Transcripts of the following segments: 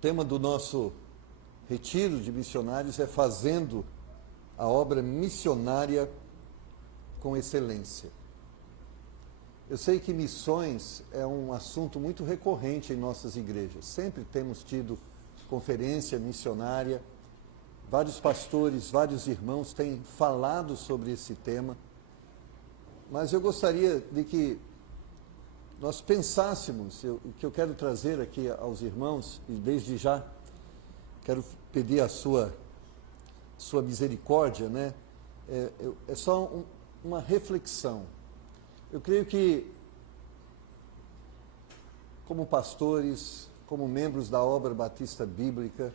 tema do nosso retiro de missionários é fazendo a obra missionária com excelência. Eu sei que missões é um assunto muito recorrente em nossas igrejas. Sempre temos tido conferência missionária, vários pastores, vários irmãos têm falado sobre esse tema, mas eu gostaria de que nós pensássemos, o que eu quero trazer aqui aos irmãos, e desde já quero pedir a sua misericórdia, né? É só uma reflexão. Eu creio que, como pastores, como membros da obra Batista Bíblica,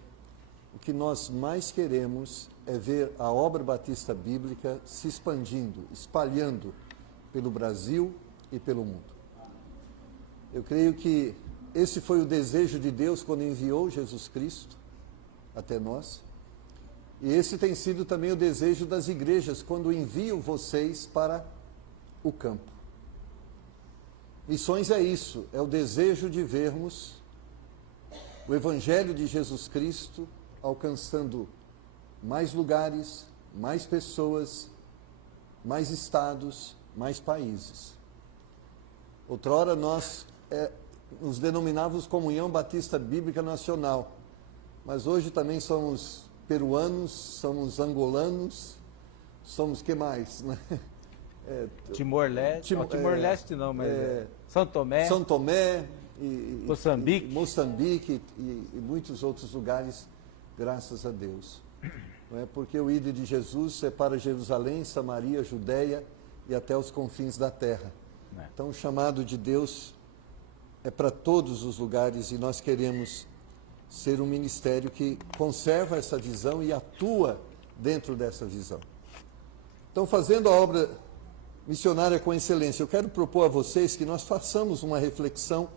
o que nós mais queremos é ver a obra Batista Bíblica se expandindo, espalhando pelo Brasil e pelo mundo. Eu creio que esse foi o desejo de Deus quando enviou Jesus Cristo até nós. E esse tem sido também o desejo das igrejas quando enviam vocês para o campo. Missões é isso, é o desejo de vermos o Evangelho de Jesus Cristo alcançando mais lugares, mais pessoas, mais estados, mais países. Outrora nós nos denominávamos Comunhão Batista Bíblica Nacional, mas hoje também somos peruanos, somos angolanos, somos que mais, né? Timor-Leste, Timor-Leste não, mas São Tomé, e Moçambique e muitos outros lugares, graças a Deus. Não é? Porque o ídolo de Jesus é para Jerusalém, Samaria, Judeia e até os confins da terra. Então o chamado de Deus é para todos os lugares e nós queremos ser um ministério que conserva essa visão e atua dentro dessa visão. Então, fazendo a obra missionária com excelência, eu quero propor a vocês que nós façamos uma reflexão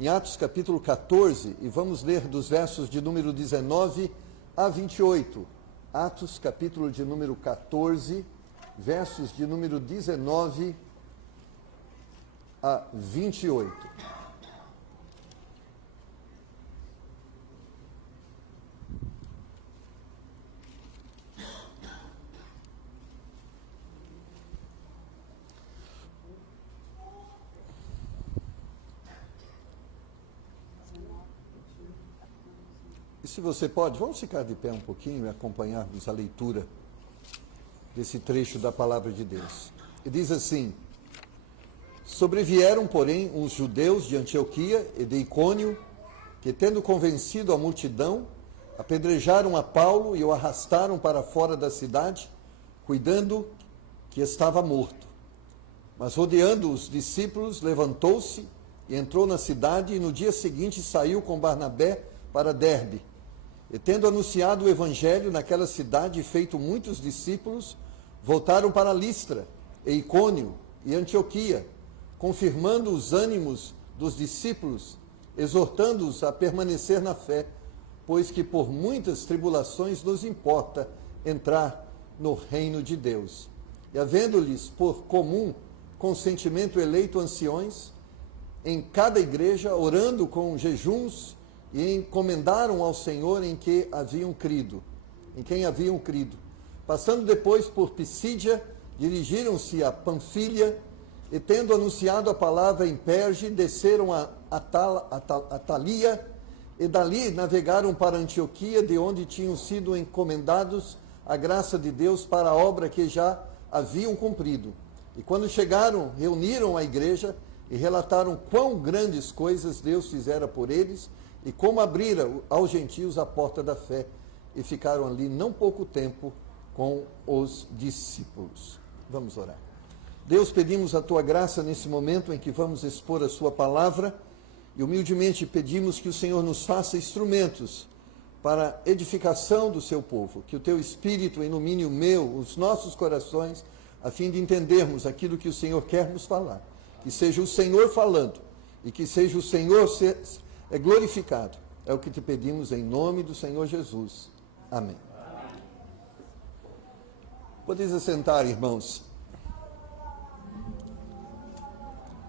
em Atos capítulo 14 e vamos ler dos versos de número 19 a 28. Atos capítulo de número 14, versos de número 19 a 28. E se você pode, vamos ficar de pé um pouquinho e acompanharmos a leitura desse trecho da palavra de Deus. E diz assim: Sobrevieram, porém, uns judeus de Antioquia e de Icônio, que, tendo convencido a multidão, apedrejaram a Paulo e o arrastaram para fora da cidade, cuidando que estava morto. Mas, rodeando os discípulos, levantou-se e entrou na cidade, e no dia seguinte saiu com Barnabé para Derbe. E, tendo anunciado o evangelho naquela cidade e feito muitos discípulos, voltaram para Listra, e Icônio e Antioquia, confirmando os ânimos dos discípulos, exortando-os a permanecer na fé, pois que por muitas tribulações nos importa entrar no reino de Deus. E havendo-lhes por comum consentimento eleito anciões, em cada igreja, orando com jejuns, e encomendaram ao Senhor em quem haviam crido. Passando depois por Pisídia, dirigiram-se a Panfilha, e tendo anunciado a palavra em Perge, desceram a Atalia, e dali navegaram para Antioquia, de onde tinham sido encomendados a graça de Deus para a obra que já haviam cumprido. E quando chegaram, reuniram a igreja e relataram quão grandes coisas Deus fizera por eles, e como abrira aos gentios a porta da fé, e ficaram ali não pouco tempo com os discípulos. Vamos orar. Deus, pedimos a Tua graça nesse momento em que vamos expor a Sua palavra, e humildemente pedimos que o Senhor nos faça instrumentos para a edificação do Seu povo, que o Teu Espírito ilumine os nossos corações, a fim de entendermos aquilo que o Senhor quer nos falar. Que seja o Senhor falando, e que seja o Senhor glorificado. É o que te pedimos em nome do Senhor Jesus. Amém. Podeis assentar, irmãos.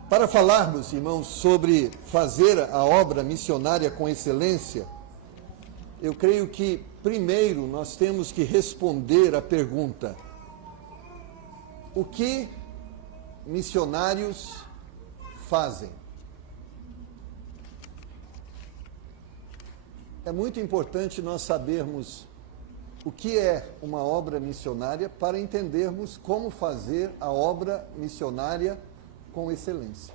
Para falarmos, irmãos, sobre fazer a obra missionária com excelência, eu creio que, primeiro, nós temos que responder à pergunta: o que missionários fazem? É muito importante nós sabermos o que é uma obra missionária para entendermos como fazer a obra missionária com excelência.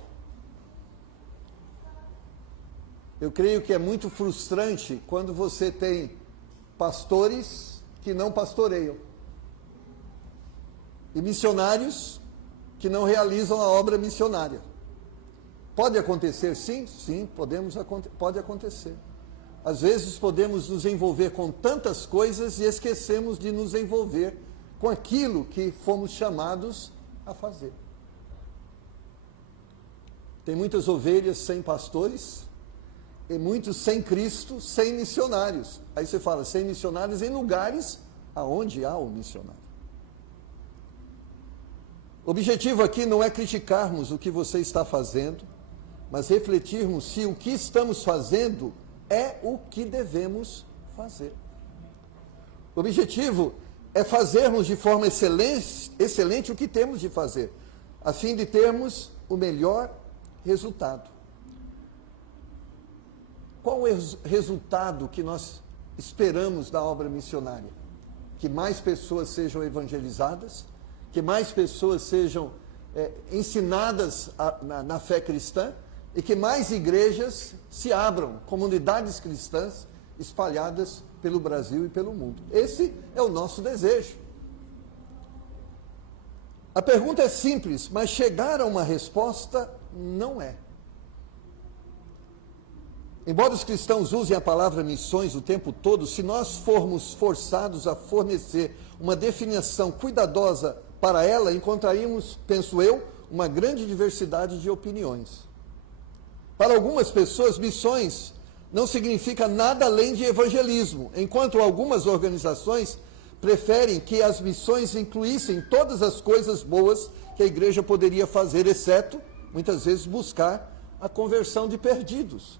Eu creio que é muito frustrante quando você tem pastores que não pastoreiam e missionários que não realizam a obra missionária. Pode acontecer, sim? Sim, pode acontecer. Às vezes podemos nos envolver com tantas coisas e esquecemos de nos envolver com aquilo que fomos chamados a fazer. Tem muitas ovelhas sem pastores e muitos sem Cristo, sem missionários. Aí você fala, sem missionários em lugares aonde há o missionário. O objetivo aqui não é criticarmos o que você está fazendo, mas refletirmos se o que estamos fazendo é o que devemos fazer. O objetivo é fazermos de forma excelente o que temos de fazer, a fim de termos o melhor resultado. Qual o resultado que nós esperamos da obra missionária? Que mais pessoas sejam evangelizadas, que mais pessoas sejam ensinadas na fé cristã, e que mais igrejas se abram, comunidades cristãs espalhadas pelo Brasil e pelo mundo. Esse é o nosso desejo. A pergunta é simples, mas chegar a uma resposta não é. Embora os cristãos usem a palavra missões o tempo todo, se nós formos forçados a fornecer uma definição cuidadosa para ela, encontraríamos, penso eu, uma grande diversidade de opiniões. Para algumas pessoas, missões não significa nada além de evangelismo, enquanto algumas organizações preferem que as missões incluíssem todas as coisas boas que a igreja poderia fazer, exceto, muitas vezes, buscar a conversão de perdidos.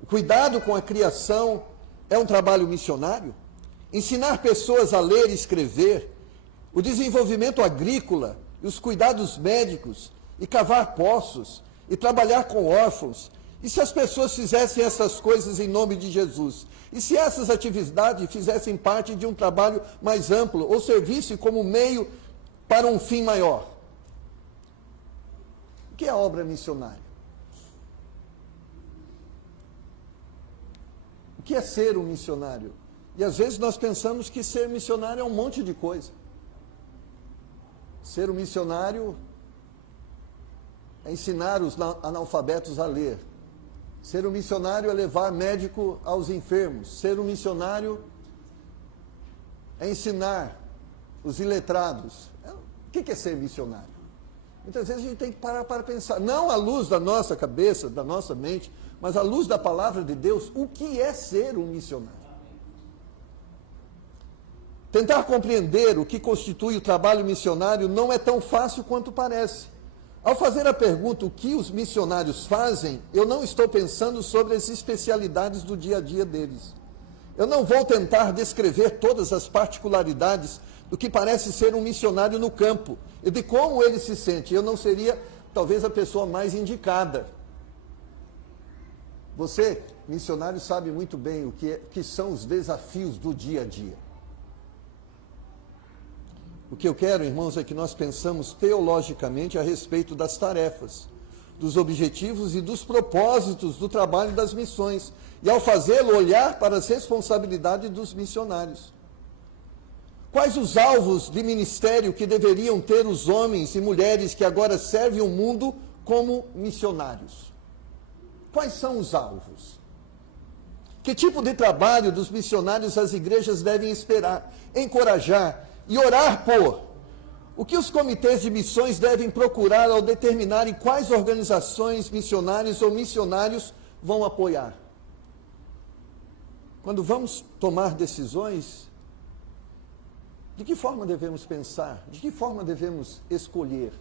O cuidado com a criação é um trabalho missionário? Ensinar pessoas a ler e escrever, o desenvolvimento agrícola e os cuidados médicos, e cavar poços, e trabalhar com órfãos. E se as pessoas fizessem essas coisas em nome de Jesus? E se essas atividades fizessem parte de um trabalho mais amplo, ou servissem como meio para um fim maior? O que é a obra missionária? O que é ser um missionário? E às vezes nós pensamos que ser missionário é um monte de coisa. Ser um missionário é ensinar os analfabetos a ler. Ser um missionário é levar médico aos enfermos. Ser um missionário é ensinar os iletrados. O que é ser missionário? Muitas vezes a gente tem que parar para pensar, não à luz da nossa cabeça, da nossa mente, mas à luz da palavra de Deus, o que é ser um missionário? Tentar compreender o que constitui o trabalho missionário não é tão fácil quanto parece. Ao fazer a pergunta o que os missionários fazem, eu não estou pensando sobre as especialidades do dia a dia deles. Eu não vou tentar descrever todas as particularidades do que parece ser um missionário no campo e de como ele se sente. Eu não seria, talvez, a pessoa mais indicada. Você, missionário, sabe muito bem o que são os desafios do dia a dia. O que eu quero, irmãos, é que nós pensamos teologicamente a respeito das tarefas, dos objetivos e dos propósitos do trabalho das missões. E ao fazê-lo, olhar para as responsabilidades dos missionários. Quais os alvos de ministério que deveriam ter os homens e mulheres que agora servem o mundo como missionários? Quais são os alvos? Que tipo de trabalho dos missionários as igrejas devem esperar, encorajar e orar por? O que os comitês de missões devem procurar ao determinarem quais organizações missionárias ou missionários vão apoiar? Quando vamos tomar decisões, de que forma devemos pensar? De que forma devemos escolher?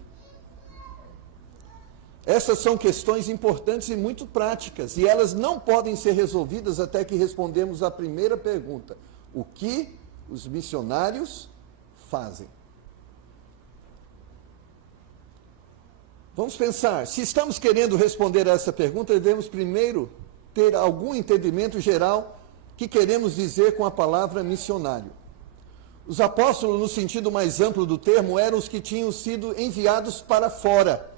Essas são questões importantes e muito práticas, e elas não podem ser resolvidas até que respondemos à primeira pergunta: o que os missionários fazem? Vamos pensar, se estamos querendo responder a essa pergunta, devemos primeiro ter algum entendimento geral que queremos dizer com a palavra missionário. Os apóstolos, no sentido mais amplo do termo, eram os que tinham sido enviados para fora.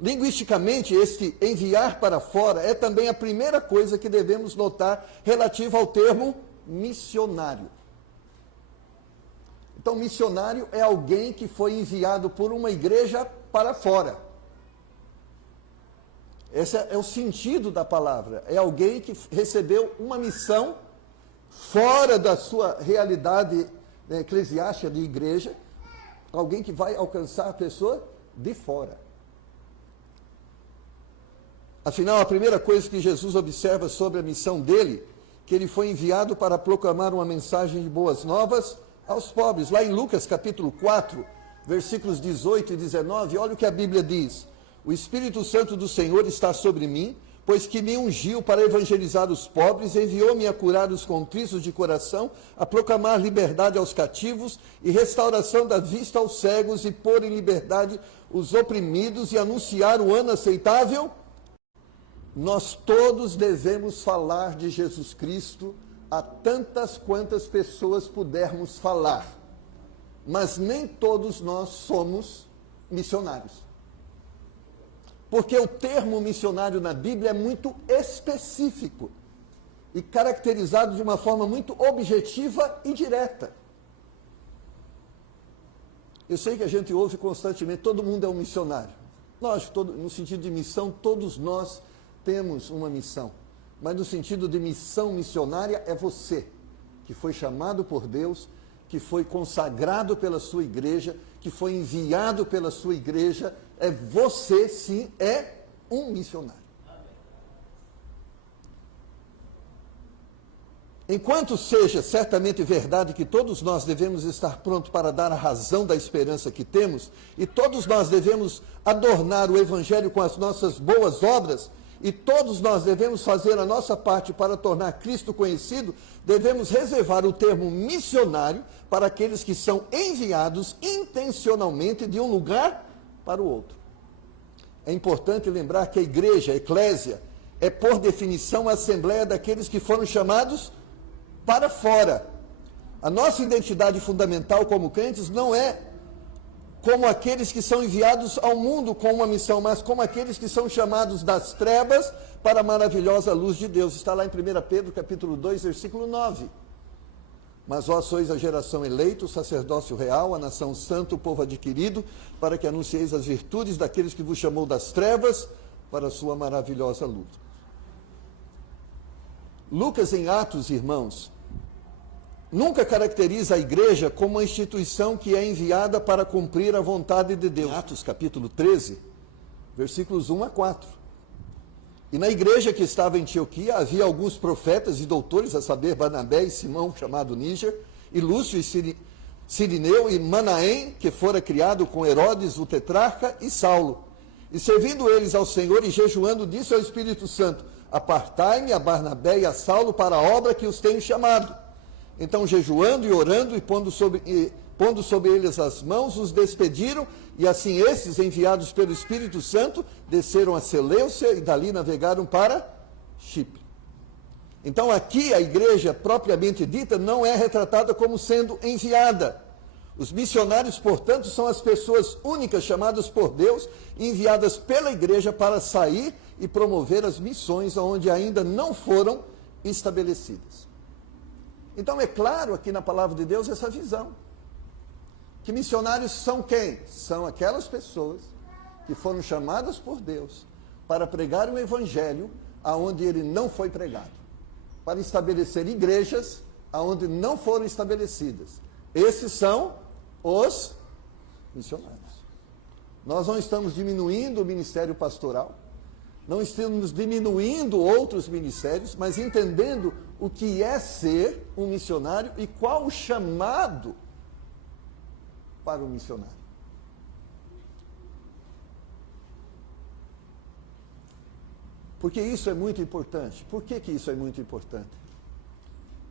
Linguisticamente, este enviar para fora é também a primeira coisa que devemos notar relativa ao termo missionário. Então, missionário é alguém que foi enviado por uma igreja para fora. Esse é o sentido da palavra. É alguém que recebeu uma missão fora da sua realidade eclesiástica de igreja, alguém que vai alcançar a pessoa de fora. Afinal, a primeira coisa que Jesus observa sobre a missão dele, que ele foi enviado para proclamar uma mensagem de boas novas aos pobres. Lá em Lucas capítulo 4, versículos 18 e 19, olha o que a Bíblia diz: o Espírito Santo do Senhor está sobre mim, pois que me ungiu para evangelizar os pobres, enviou-me a curar os contritos de coração, a proclamar liberdade aos cativos e restauração da vista aos cegos, e pôr em liberdade os oprimidos, e anunciar o ano aceitável. Nós todos devemos falar de Jesus Cristo a tantas quantas pessoas pudermos falar, mas nem todos nós somos missionários. Porque o termo missionário na Bíblia é muito específico e caracterizado de uma forma muito objetiva e direta. Eu sei que a gente ouve constantemente, todo mundo é um missionário. Lógico, no sentido de missão, todos nós temos uma missão. Mas no sentido de missão missionária, é você, que foi chamado por Deus, que foi consagrado pela sua igreja, que foi enviado pela sua igreja. É você, sim, é um missionário. Enquanto seja certamente verdade que todos nós devemos estar prontos para dar a razão da esperança que temos, e todos nós devemos adornar o Evangelho com as nossas boas obras, e todos nós devemos fazer a nossa parte para tornar Cristo conhecido, devemos reservar o termo missionário para aqueles que são enviados intencionalmente de um lugar para o outro. É importante lembrar que a igreja, a eclésia, é por definição a assembleia daqueles que foram chamados para fora. A nossa identidade fundamental como crentes não é como aqueles que são enviados ao mundo com uma missão, mas como aqueles que são chamados das trevas para a maravilhosa luz de Deus. Está lá em 1 Pedro, capítulo 2, versículo 9. Mas vós sois a geração eleita, o sacerdócio real, a nação santa, o povo adquirido, para que anuncieis as virtudes daqueles que vos chamou das trevas para a sua maravilhosa luz. Lucas, em Atos, irmãos, nunca caracteriza a igreja como uma instituição que é enviada para cumprir a vontade de Deus. Atos capítulo 13, versículos 1 a 4. E na igreja que estava em Antioquia havia alguns profetas e doutores, a saber, Barnabé e Simão, chamado Níger, e Lúcio e Cirineu e Manaém, que fora criado com Herodes, o tetrarca, e Saulo. E servindo eles ao Senhor e jejuando, disse ao Espírito Santo: apartai-me a Barnabé e a Saulo para a obra que os tenho chamado. Então, jejuando e orando e pondo sobre eles as mãos, os despediram, e assim esses, enviados pelo Espírito Santo, desceram a Seleucia e dali navegaram para Chipre. Então, aqui a igreja propriamente dita não é retratada como sendo enviada. Os missionários, portanto, são as pessoas únicas chamadas por Deus, enviadas pela igreja para sair e promover as missões onde ainda não foram estabelecidas. Então, é claro aqui na palavra de Deus essa visão. Que missionários são quem? São aquelas pessoas que foram chamadas por Deus para pregar o evangelho aonde ele não foi pregado. Para estabelecer igrejas aonde não foram estabelecidas. Esses são os missionários. Nós não estamos diminuindo o ministério pastoral, não estamos diminuindo outros ministérios, mas entendendo o que é ser um missionário e qual o chamado para o missionário. Porque isso é muito importante. Por que isso é muito importante?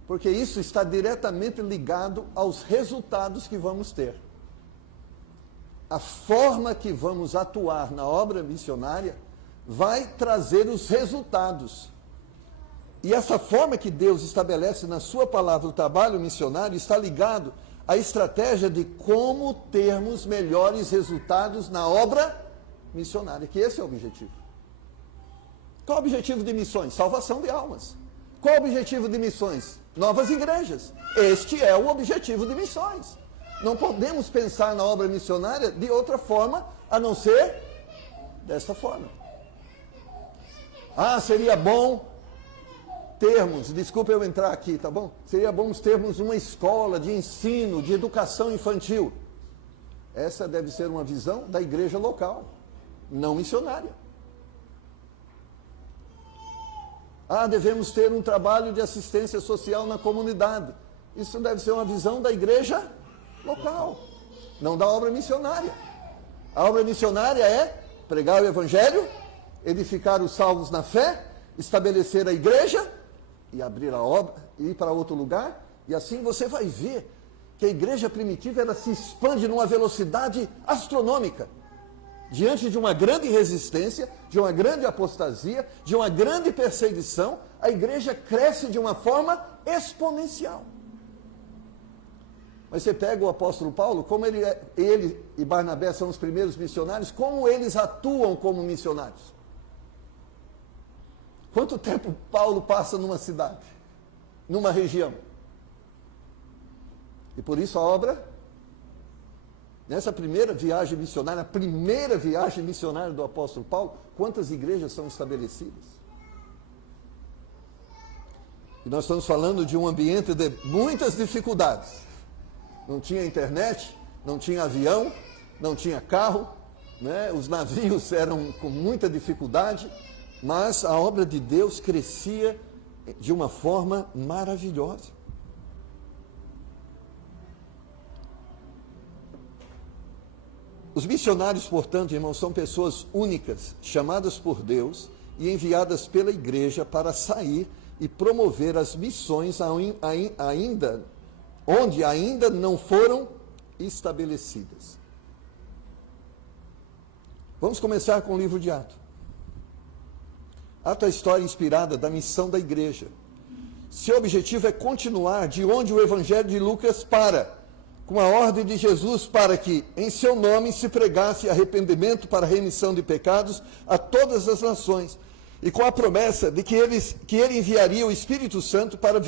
Porque isso está diretamente ligado aos resultados que vamos ter. A forma que vamos atuar na obra missionária vai trazer os resultados. E essa forma que Deus estabelece na sua palavra o trabalho missionário está ligado à estratégia de como termos melhores resultados na obra missionária, que esse é o objetivo. Qual o objetivo de missões? Salvação de almas. Qual o objetivo de missões? Novas igrejas. Este é o objetivo de missões. Não podemos pensar na obra missionária de outra forma, a não ser desta forma. Seria bom termos, desculpa eu entrar aqui, tá bom? Seria bom termos uma escola de ensino, de educação infantil. Essa deve ser uma visão da igreja local, não missionária. Devemos ter um trabalho de assistência social na comunidade. Isso deve ser uma visão da igreja local, não da obra missionária. A obra missionária é pregar o evangelho, edificar os salvos na fé, estabelecer a igreja e abrir a obra, e ir para outro lugar. E assim você vai ver que a igreja primitiva ela se expande numa velocidade astronômica. Diante de uma grande resistência, de uma grande apostasia, de uma grande perseguição, a igreja cresce de uma forma exponencial. Mas você pega o apóstolo Paulo, como ele e Barnabé são os primeiros missionários, como eles atuam como missionários? Quanto tempo Paulo passa numa cidade, numa região? E por isso a obra, nessa primeira viagem missionária, a primeira viagem missionária do apóstolo Paulo, quantas igrejas são estabelecidas? E nós estamos falando de um ambiente de muitas dificuldades. Não tinha internet, não tinha avião, não tinha carro, né? Os navios eram com muita dificuldade, mas a obra de Deus crescia de uma forma maravilhosa. Os missionários, portanto, irmãos, são pessoas únicas, chamadas por Deus e enviadas pela igreja para sair e promover as missões onde ainda não foram estabelecidas. Vamos começar com o livro de Atos. Atos é a história inspirada da missão da igreja. Seu objetivo é continuar de onde o Evangelho de Lucas para, com a ordem de Jesus para que, em seu nome, se pregasse arrependimento para remissão de pecados a todas as nações, e com a promessa de que ele enviaria o Espírito Santo para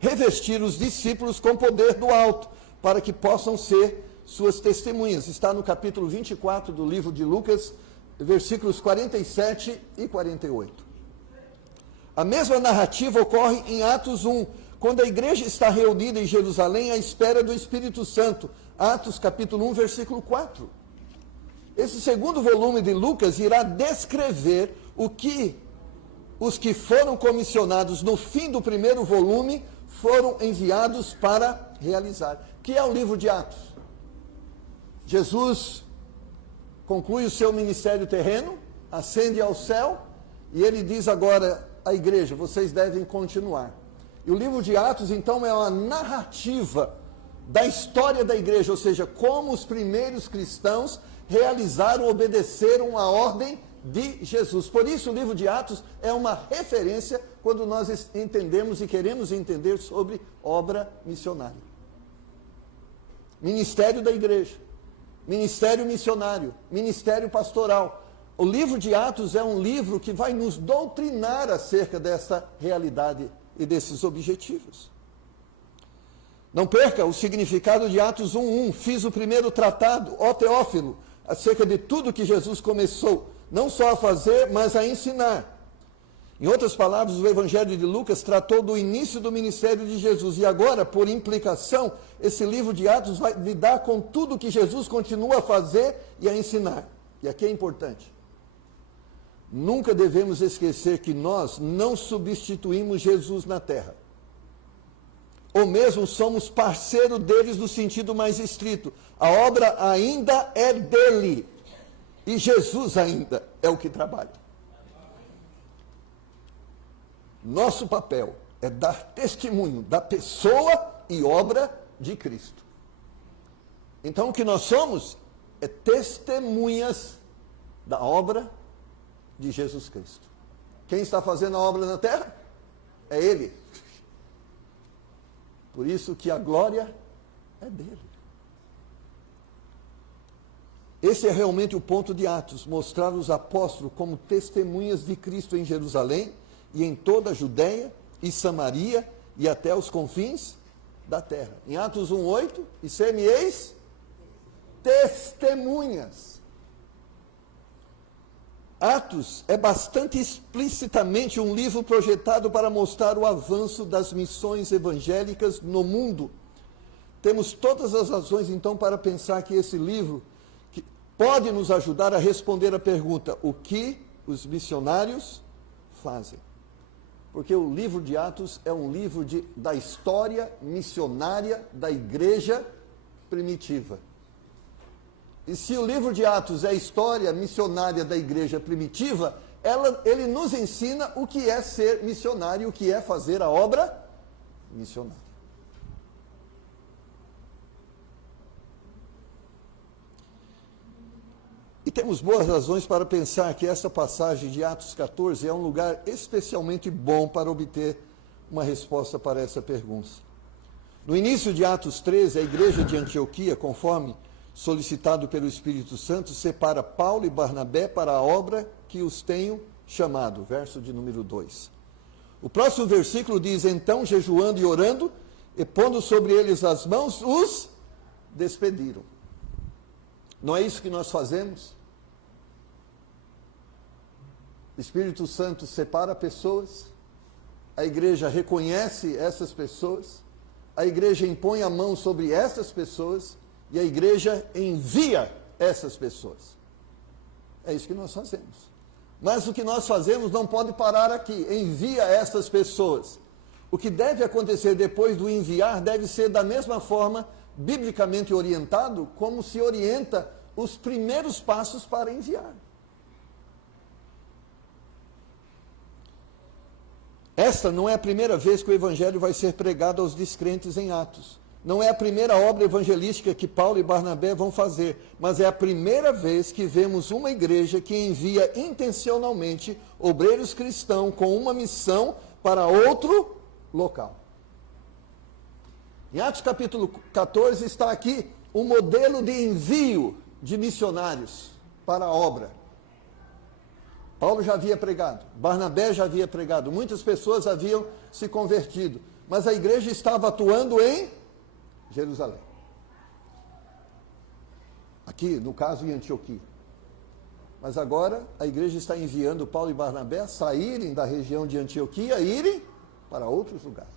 revestir os discípulos com poder do alto, para que possam ser suas testemunhas. Está no capítulo 24 do livro de Lucas, versículos 47 e 48. A mesma narrativa ocorre em Atos 1, quando a igreja está reunida em Jerusalém à espera do Espírito Santo. Atos capítulo 1, versículo 4. Esse segundo volume de Lucas irá descrever o que os que foram comissionados no fim do primeiro volume foram enviados para realizar. Que é o livro de Atos? Jesus conclui o seu ministério terreno, ascende ao céu, e ele diz agora à igreja, vocês devem continuar. E o livro de Atos, então, é uma narrativa da história da igreja, ou seja, como os primeiros cristãos realizaram, obedeceram a ordem de Jesus. Por isso, o livro de Atos é uma referência quando nós entendemos e queremos entender sobre obra missionária. Ministério da igreja, ministério missionário, ministério pastoral. O livro de Atos é um livro que vai nos doutrinar acerca dessa realidade e desses objetivos. Não perca o significado de Atos 1:1. Fiz o primeiro tratado, ó Teófilo, acerca de tudo que Jesus começou, não só a fazer, mas a ensinar. Em outras palavras, o Evangelho de Lucas tratou do início do ministério de Jesus. E agora, por implicação, esse livro de Atos vai lidar com tudo que Jesus continua a fazer e a ensinar. E aqui é importante. Nunca devemos esquecer que nós não substituímos Jesus na terra. Ou mesmo somos parceiro deles no sentido mais estrito. A obra ainda é dele. E Jesus ainda é o que trabalha. Nosso papel é dar testemunho da pessoa e obra de Cristo. Então, o que nós somos é testemunhas da obra de Jesus Cristo. Quem está fazendo a obra na terra? É Ele. Por isso que a glória é dele. Esse é realmente o ponto de Atos, mostrar os apóstolos como testemunhas de Cristo em Jerusalém e em toda a Judéia e Samaria e até os confins da terra. Em Atos 1:8, e ser-me-eis testemunhas. Atos é bastante explicitamente um livro projetado para mostrar o avanço das missões evangélicas no mundo. Temos todas as razões, então, para pensar que esse livro pode nos ajudar a responder a pergunta: o que os missionários fazem? Porque o livro de Atos é um livro da história missionária da igreja primitiva. E se o livro de Atos é a história missionária da igreja primitiva, ele nos ensina o que é ser missionário, o que é fazer a obra missionária. E temos boas razões para pensar que esta passagem de Atos 14 é um lugar especialmente bom para obter uma resposta para essa pergunta. No início de Atos 13, a igreja de Antioquia, conforme solicitado pelo Espírito Santo, separa Paulo e Barnabé para a obra que os tenho chamado. Verso de número 2. O próximo versículo diz: então, jejuando e orando, e pondo sobre eles as mãos, os despediram. Não é isso que nós fazemos? O Espírito Santo separa pessoas, a igreja reconhece essas pessoas, a igreja impõe a mão sobre essas pessoas e a igreja envia essas pessoas. É isso que nós fazemos. Mas o que nós fazemos não pode parar aqui. Envia essas pessoas. O que deve acontecer depois do enviar deve ser da mesma forma, biblicamente orientado, como se orienta os primeiros passos para enviar. Esta não é a primeira vez que o Evangelho vai ser pregado aos descrentes em Atos. Não é a primeira obra evangelística que Paulo e Barnabé vão fazer, mas é a primeira vez que vemos uma igreja que envia intencionalmente obreiros cristãos com uma missão para outro local. Em Atos capítulo 14 está aqui o modelo de envio de missionários para a obra. Paulo já havia pregado, Barnabé já havia pregado, muitas pessoas haviam se convertido, mas a igreja estava atuando em Jerusalém. Aqui, no caso, em Antioquia. Mas agora a igreja está enviando Paulo e Barnabé a saírem da região de Antioquia e irem para outros lugares.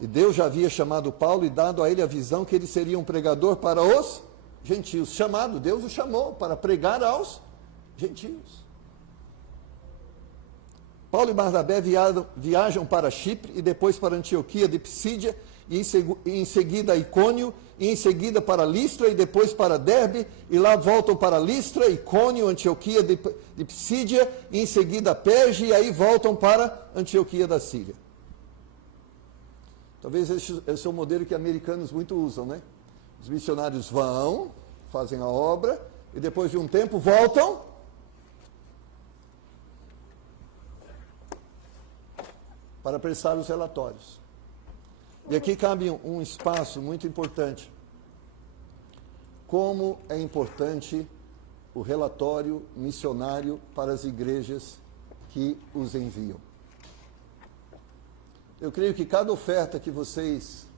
E Deus já havia chamado Paulo e dado a ele a visão que ele seria um pregador para os gentios. Chamado, Deus o chamou para pregar aos gentios. Paulo e Barnabé viajam para Chipre e depois para Antioquia de Psídia e em seguida a Icônio e em seguida para Listra e depois para Derbe e lá voltam para Listra, Icônio, Antioquia de Psídia e em seguida a Perge e aí voltam para Antioquia da Síria. Talvez esse é o modelo que americanos muito usam, né? Os missionários vão, fazem a obra e depois de um tempo voltam para prestar os relatórios. E aqui cabe um espaço muito importante. Como é importante o relatório missionário para as igrejas que os enviam. Eu creio que cada oferta que vocês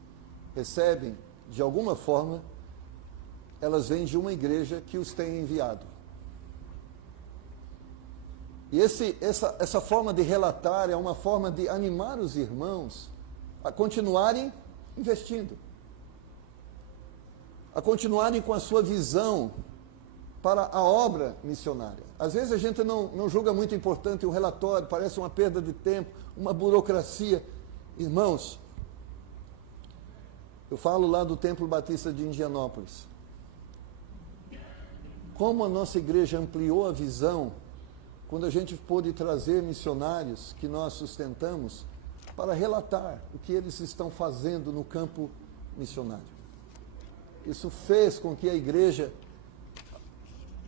recebem, de alguma forma, elas vêm de uma igreja que os tem enviado. E essa forma de relatar é uma forma de animar os irmãos a continuarem investindo, a continuarem com a sua visão para a obra missionária. Às vezes a gente não julga muito importante um relatório, parece uma perda de tempo, uma burocracia. Irmãos, eu falo lá do Templo Batista de Indianópolis. Como a nossa igreja ampliou a visão quando a gente pôde trazer missionários que nós sustentamos para relatar o que eles estão fazendo no campo missionário. Isso fez com que a igreja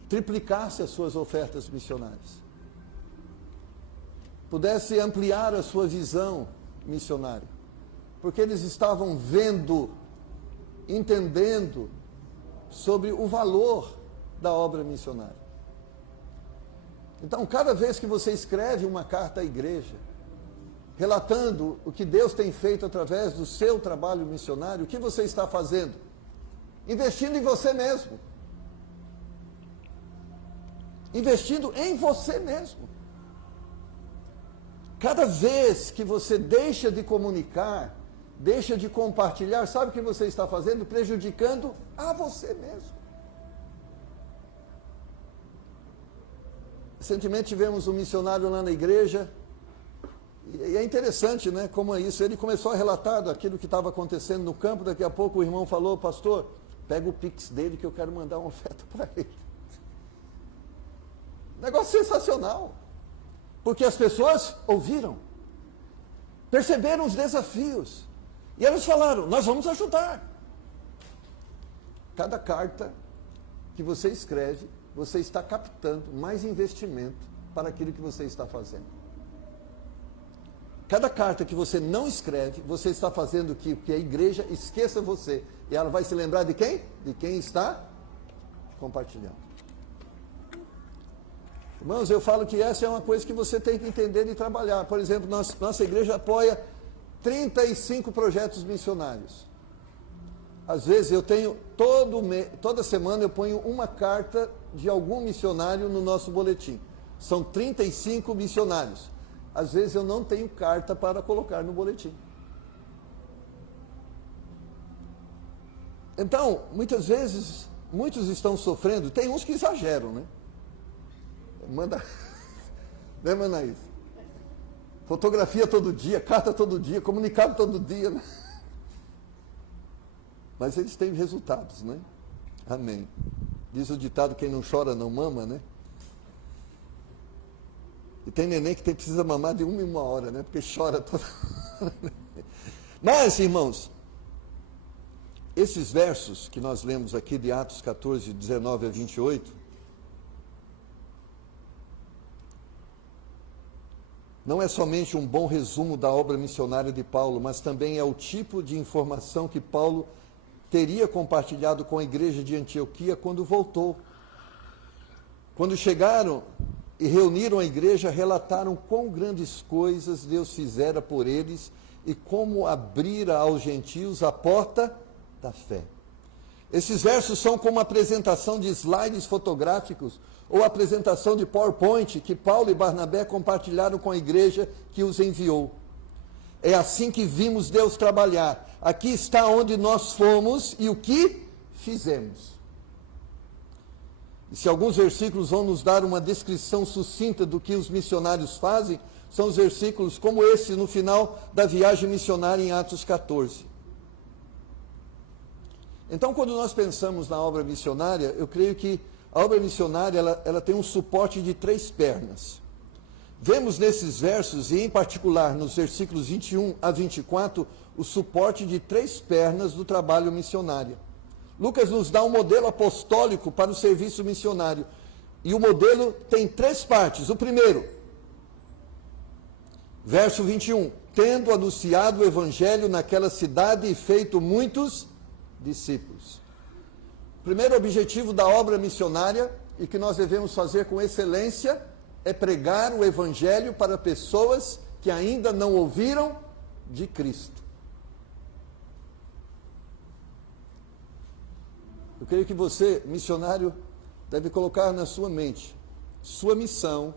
triplicasse as suas ofertas missionárias, pudesse ampliar a sua visão missionária, porque eles estavam vendo, entendendo sobre o valor da obra missionária. Então, cada vez que você escreve uma carta à igreja, relatando o que Deus tem feito através do seu trabalho missionário, o que você está fazendo? Investindo em você mesmo. Investindo em você mesmo. Cada vez que você deixa de comunicar, deixa de compartilhar, sabe o que você está fazendo? Prejudicando a você mesmo. Recentemente tivemos um missionário lá na igreja, e é interessante, né, como é isso. Ele começou a relatar daquilo que estava acontecendo no campo, daqui a pouco o irmão falou: pastor, pega o Pix dele que eu quero mandar uma oferta para ele. Negócio sensacional, porque as pessoas ouviram, perceberam os desafios, e elas falaram: nós vamos ajudar. Cada carta que você escreve, você está captando mais investimento para aquilo que você está fazendo. Cada carta que você não escreve, você está fazendo que a igreja esqueça você, e ela vai se lembrar de quem? De quem está compartilhando. Irmãos, eu falo que essa é uma coisa que você tem que entender e trabalhar. Por exemplo, nossa igreja apoia 35 projetos missionários. Às vezes eu tenho, toda semana eu ponho uma carta de algum missionário no nosso boletim. São 35 missionários. Às vezes eu não tenho carta para colocar no boletim. Então, muitas vezes, muitos estão sofrendo, tem uns que exageram, né? Manda, né, Manaís? Fotografia todo dia, carta todo dia, comunicado todo dia, né? Mas eles têm resultados, né? Amém. Diz o ditado: quem não chora não mama, né? E tem neném que precisa mamar de 1 em 1 hora, né? Porque chora toda hora. Mas, irmãos, esses versos que nós lemos aqui de Atos 14, 19 a 28, não é somente um bom resumo da obra missionária de Paulo, mas também é o tipo de informação que Paulo teria compartilhado com a igreja de Antioquia quando voltou. Quando chegaram e reuniram a igreja, relataram quão grandes coisas Deus fizera por eles e como abrira aos gentios a porta da fé. Esses versos são como uma apresentação de slides fotográficos ou apresentação de PowerPoint que Paulo e Barnabé compartilharam com a igreja que os enviou. É assim que vimos Deus trabalhar. Aqui está onde nós fomos e o que fizemos. E se alguns versículos vão nos dar uma descrição sucinta do que os missionários fazem, são os versículos como esse no final da viagem missionária em Atos 14. Então, quando nós pensamos na obra missionária, eu creio que a obra missionária ela tem um suporte de 3 pernas. Vemos nesses versos, e em particular nos versículos 21 a 24, o suporte de 3 pernas do trabalho missionário. Lucas nos dá um modelo apostólico para o serviço missionário. E o modelo tem 3 partes. O primeiro, verso 21, tendo anunciado o evangelho naquela cidade e feito muitos discípulos. O primeiro objetivo da obra missionária, e que nós devemos fazer com excelência, é pregar o evangelho para pessoas que ainda não ouviram de Cristo. Eu creio que você, missionário, deve colocar na sua mente: sua missão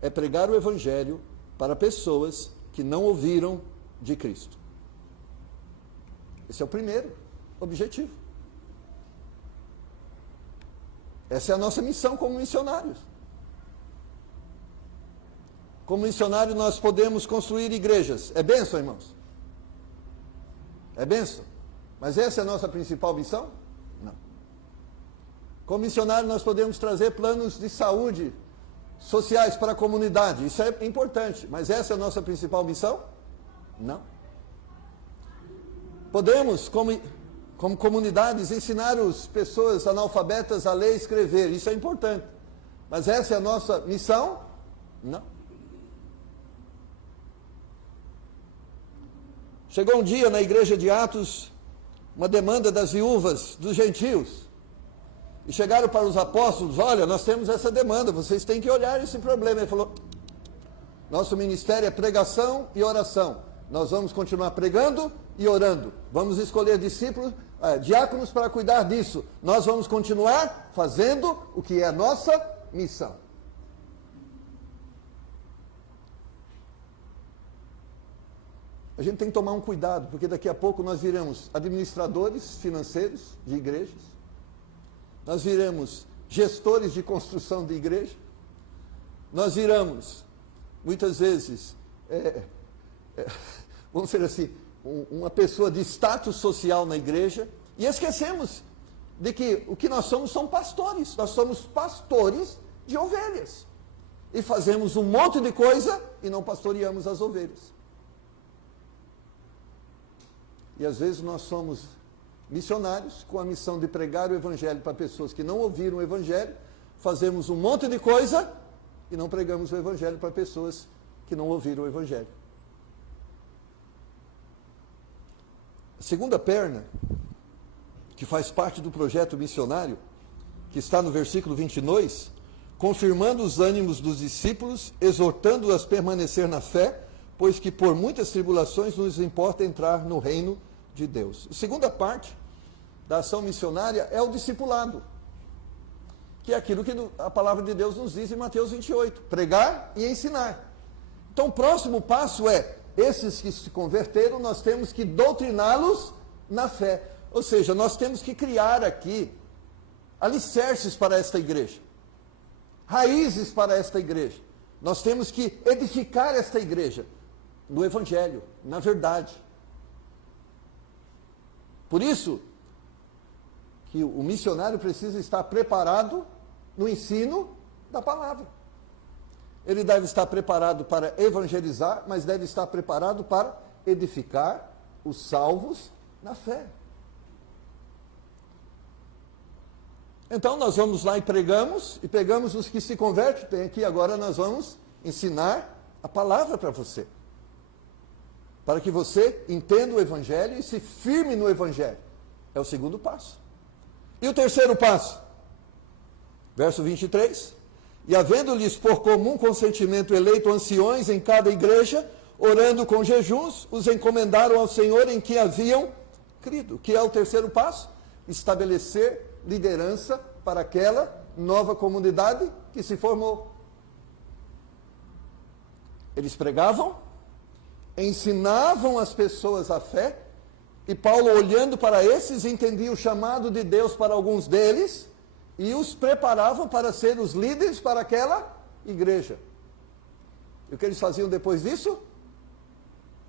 é pregar o evangelho para pessoas que não ouviram de Cristo. Esse é o primeiro objetivo. Essa é a nossa missão como missionários. Como missionário, nós podemos construir igrejas. É bênção, irmãos? É bênção? Mas essa é a nossa principal missão? Não. Como missionário, nós podemos trazer planos de saúde sociais para a comunidade. Isso é importante, mas essa é a nossa principal missão? Não. Podemos, como comunidades, ensinar as pessoas analfabetas a ler e escrever. Isso é importante. Mas essa é a nossa missão? Não. Chegou um dia na igreja de Atos, uma demanda das viúvas dos gentios. E chegaram para os apóstolos: olha, nós temos essa demanda, vocês têm que olhar esse problema. Ele falou: nosso ministério é pregação e oração. Nós vamos continuar pregando e orando. Vamos escolher diáconos para cuidar disso. Nós vamos continuar fazendo o que é a nossa missão. A gente tem que tomar um cuidado, porque daqui a pouco nós viremos administradores financeiros de igrejas, nós viremos gestores de construção de igreja, nós viramos, muitas vezes, vamos dizer assim, uma pessoa de status social na igreja, e esquecemos de que o que nós somos são pastores. Nós somos pastores de ovelhas. E fazemos um monte de coisa e não pastoreamos as ovelhas. E às vezes nós somos missionários com a missão de pregar o evangelho para pessoas que não ouviram o evangelho, fazemos um monte de coisa e não pregamos o evangelho para pessoas que não ouviram o evangelho. A segunda perna, que faz parte do projeto missionário, que está no versículo 22, confirmando os ânimos dos discípulos, exortando-os a permanecer na fé, pois que por muitas tribulações nos importa entrar no reino de Deus. A segunda parte da ação missionária é o discipulado, que é aquilo que a palavra de Deus nos diz em Mateus 28, pregar e ensinar. Então o próximo passo é, esses que se converteram, nós temos que doutriná-los na fé. Ou seja, nós temos que criar aqui alicerces para esta igreja, raízes para esta igreja. Nós temos que edificar esta igreja no evangelho, na verdade. Por isso que o missionário precisa estar preparado no ensino da palavra. Ele deve estar preparado para evangelizar, mas deve estar preparado para edificar os salvos na fé. Então nós vamos lá e pegamos os que se convertem. Tem aqui agora, nós vamos ensinar a palavra para você, para que você entenda o evangelho e se firme no evangelho. É o segundo passo. E o terceiro passo? Verso 23. E havendo-lhes por comum consentimento eleito anciões em cada igreja, orando com jejuns, os encomendaram ao Senhor em que haviam crido. Que é o terceiro passo? Estabelecer liderança para aquela nova comunidade que se formou. Eles pregavam, ensinavam as pessoas a fé, e Paulo, olhando para esses, entendia o chamado de Deus para alguns deles, e os preparavam para ser os líderes para aquela igreja. E o que eles faziam depois disso?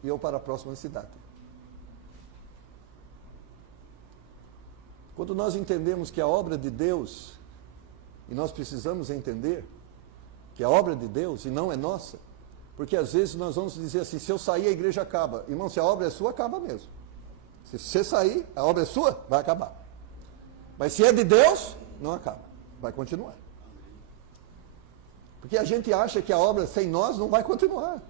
Iam para a próxima cidade. Quando nós entendemos que a obra de Deus, e nós precisamos entender que a obra de Deus e não é nossa, porque às vezes nós vamos dizer assim, se eu sair a igreja acaba. Irmão, se a obra é sua, acaba mesmo. Se você sair, a obra é sua, vai acabar. Mas se é de Deus, não acaba, vai continuar. Porque a gente acha que a obra sem nós não vai continuar.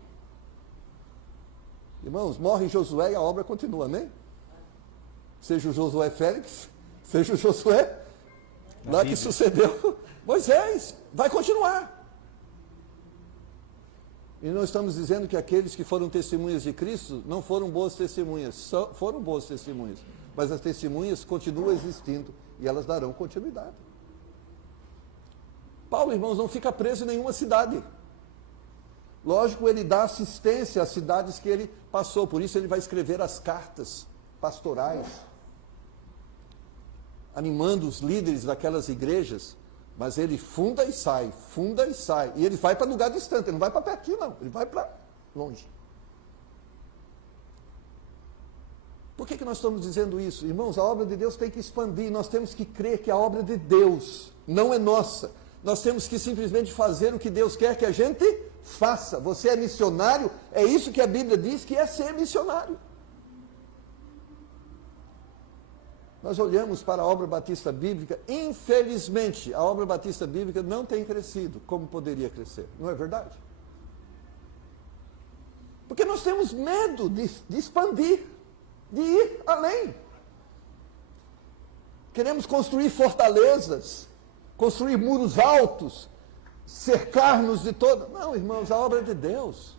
Irmãos, morre Josué e a obra continua, amém? Seja o Josué Félix, seja o Josué lá que sucedeu Moisés, vai continuar. E nós estamos dizendo que aqueles que foram testemunhas de Cristo não foram boas testemunhas, foram boas testemunhas, mas as testemunhas continuam existindo e elas darão continuidade. Paulo, irmãos, não fica preso em nenhuma cidade. Lógico, ele dá assistência às cidades que ele passou, por isso ele vai escrever as cartas pastorais, animando os líderes daquelas igrejas, mas ele funda e sai, e ele vai para lugar distante, ele não vai para pertinho não, ele vai para longe. Por que nós estamos dizendo isso? Irmãos, a obra de Deus tem que expandir, nós temos que crer que a obra de Deus não é nossa. Nós temos que simplesmente fazer o que Deus quer que a gente faça. Você é missionário, é isso que a Bíblia diz que é ser missionário. Nós olhamos para a obra batista bíblica, infelizmente, a obra batista bíblica não tem crescido como poderia crescer. Não é verdade? Porque nós temos medo de expandir, de ir além. Queremos construir fortalezas, construir muros altos, cercar-nos de todo. Não, irmãos, a obra é de Deus.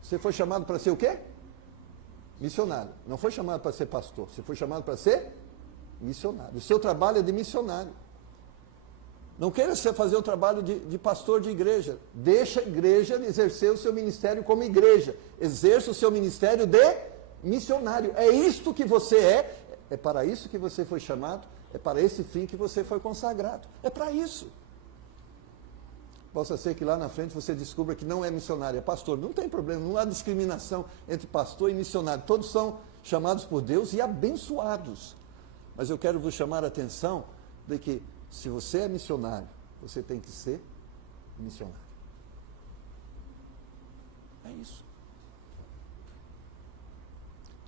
Você foi chamado para ser o quê? Missionário. Não foi chamado para ser pastor, você foi chamado para ser missionário. O seu trabalho é de missionário. Não queira você fazer o trabalho de pastor de igreja. Deixa a igreja exercer o seu ministério como igreja. Exerça o seu ministério de missionário. É isto que você é para isso que você foi chamado, é para esse fim que você foi consagrado. É para isso. Possa ser que lá na frente você descubra que não é missionário, é pastor. Não tem problema, não há discriminação entre pastor e missionário. Todos são chamados por Deus e abençoados. Mas eu quero vos chamar a atenção de que se você é missionário, você tem que ser missionário. É isso.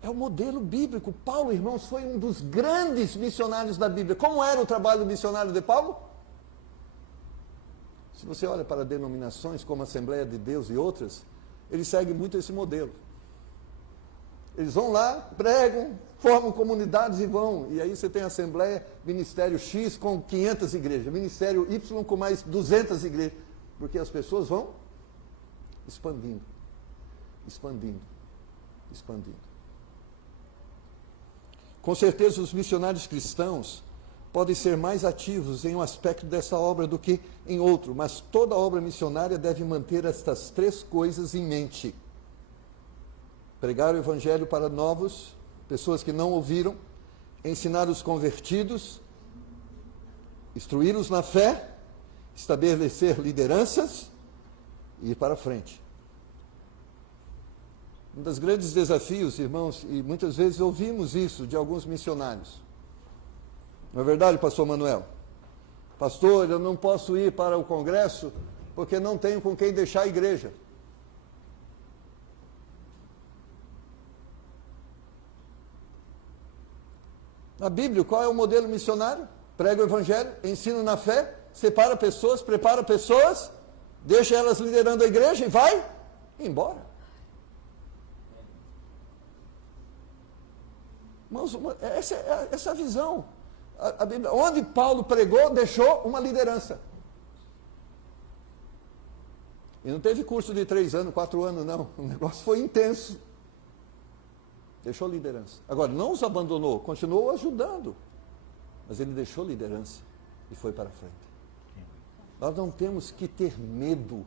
É o modelo bíblico. Paulo, irmãos, foi um dos grandes missionários da Bíblia. Como era o trabalho missionário de Paulo? Se você olha para denominações como a Assembleia de Deus e outras, eles seguem muito esse modelo. Eles vão lá, pregam, formam comunidades e vão. E aí você tem a Assembleia, Ministério X com 500 igrejas, Ministério Y com mais 200 igrejas. Porque as pessoas vão expandindo, expandindo, expandindo. Com certeza os missionários cristãos podem ser mais ativos em um aspecto dessa obra do que em outro, mas toda obra missionária deve manter estas três coisas em mente: pregar o evangelho para novos, pessoas que não ouviram, ensinar os convertidos, instruí-los na fé, estabelecer lideranças e ir para frente. Um dos grandes desafios, irmãos, e muitas vezes ouvimos isso de alguns missionários. Não é verdade, pastor Manuel? Pastor, eu não posso ir para o congresso porque não tenho com quem deixar a igreja. Na Bíblia, qual é o modelo missionário? Prega o evangelho, ensina na fé, separa pessoas, prepara pessoas, deixa elas liderando a igreja e vai embora. Irmãos, essa é a visão. A Bíblia, onde Paulo pregou, deixou uma liderança. E não teve curso de 3 anos, 4 anos, não. O negócio foi intenso. Deixou liderança. Agora, não os abandonou, continuou ajudando. Mas ele deixou liderança e foi para frente. Nós não temos que ter medo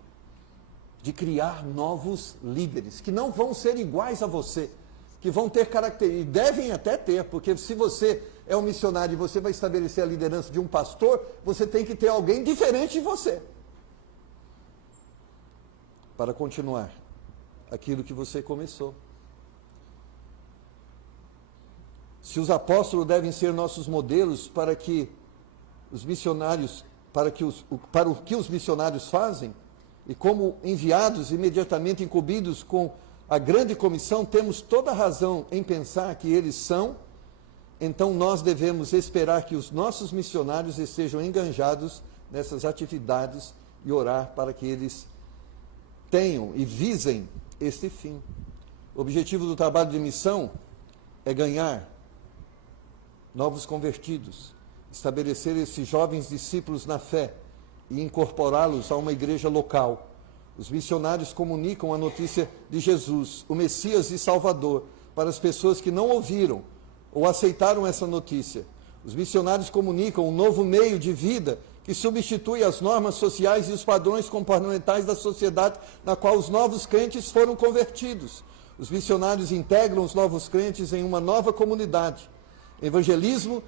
de criar novos líderes, que não vão ser iguais a você, que vão ter características, e devem até ter, porque se você é um missionário e você vai estabelecer a liderança de um pastor, você tem que ter alguém diferente de você, para continuar aquilo que você começou. Se os apóstolos devem ser nossos modelos para que os missionários, para o que os missionários fazem, e como enviados imediatamente incumbidos com a grande comissão, temos toda a razão em pensar que eles são, então nós devemos esperar que os nossos missionários estejam engajados nessas atividades e orar para que eles tenham e visem este fim. O objetivo do trabalho de missão é ganhar novos convertidos, estabelecer esses jovens discípulos na fé e incorporá-los a uma igreja local. Os missionários comunicam a notícia de Jesus, o Messias e Salvador, para as pessoas que não ouviram ou aceitaram essa notícia. Os missionários comunicam um novo meio de vida que substitui as normas sociais e os padrões comportamentais da sociedade na qual os novos crentes foram convertidos. Os missionários integram os novos crentes em uma nova comunidade. Evangelismo,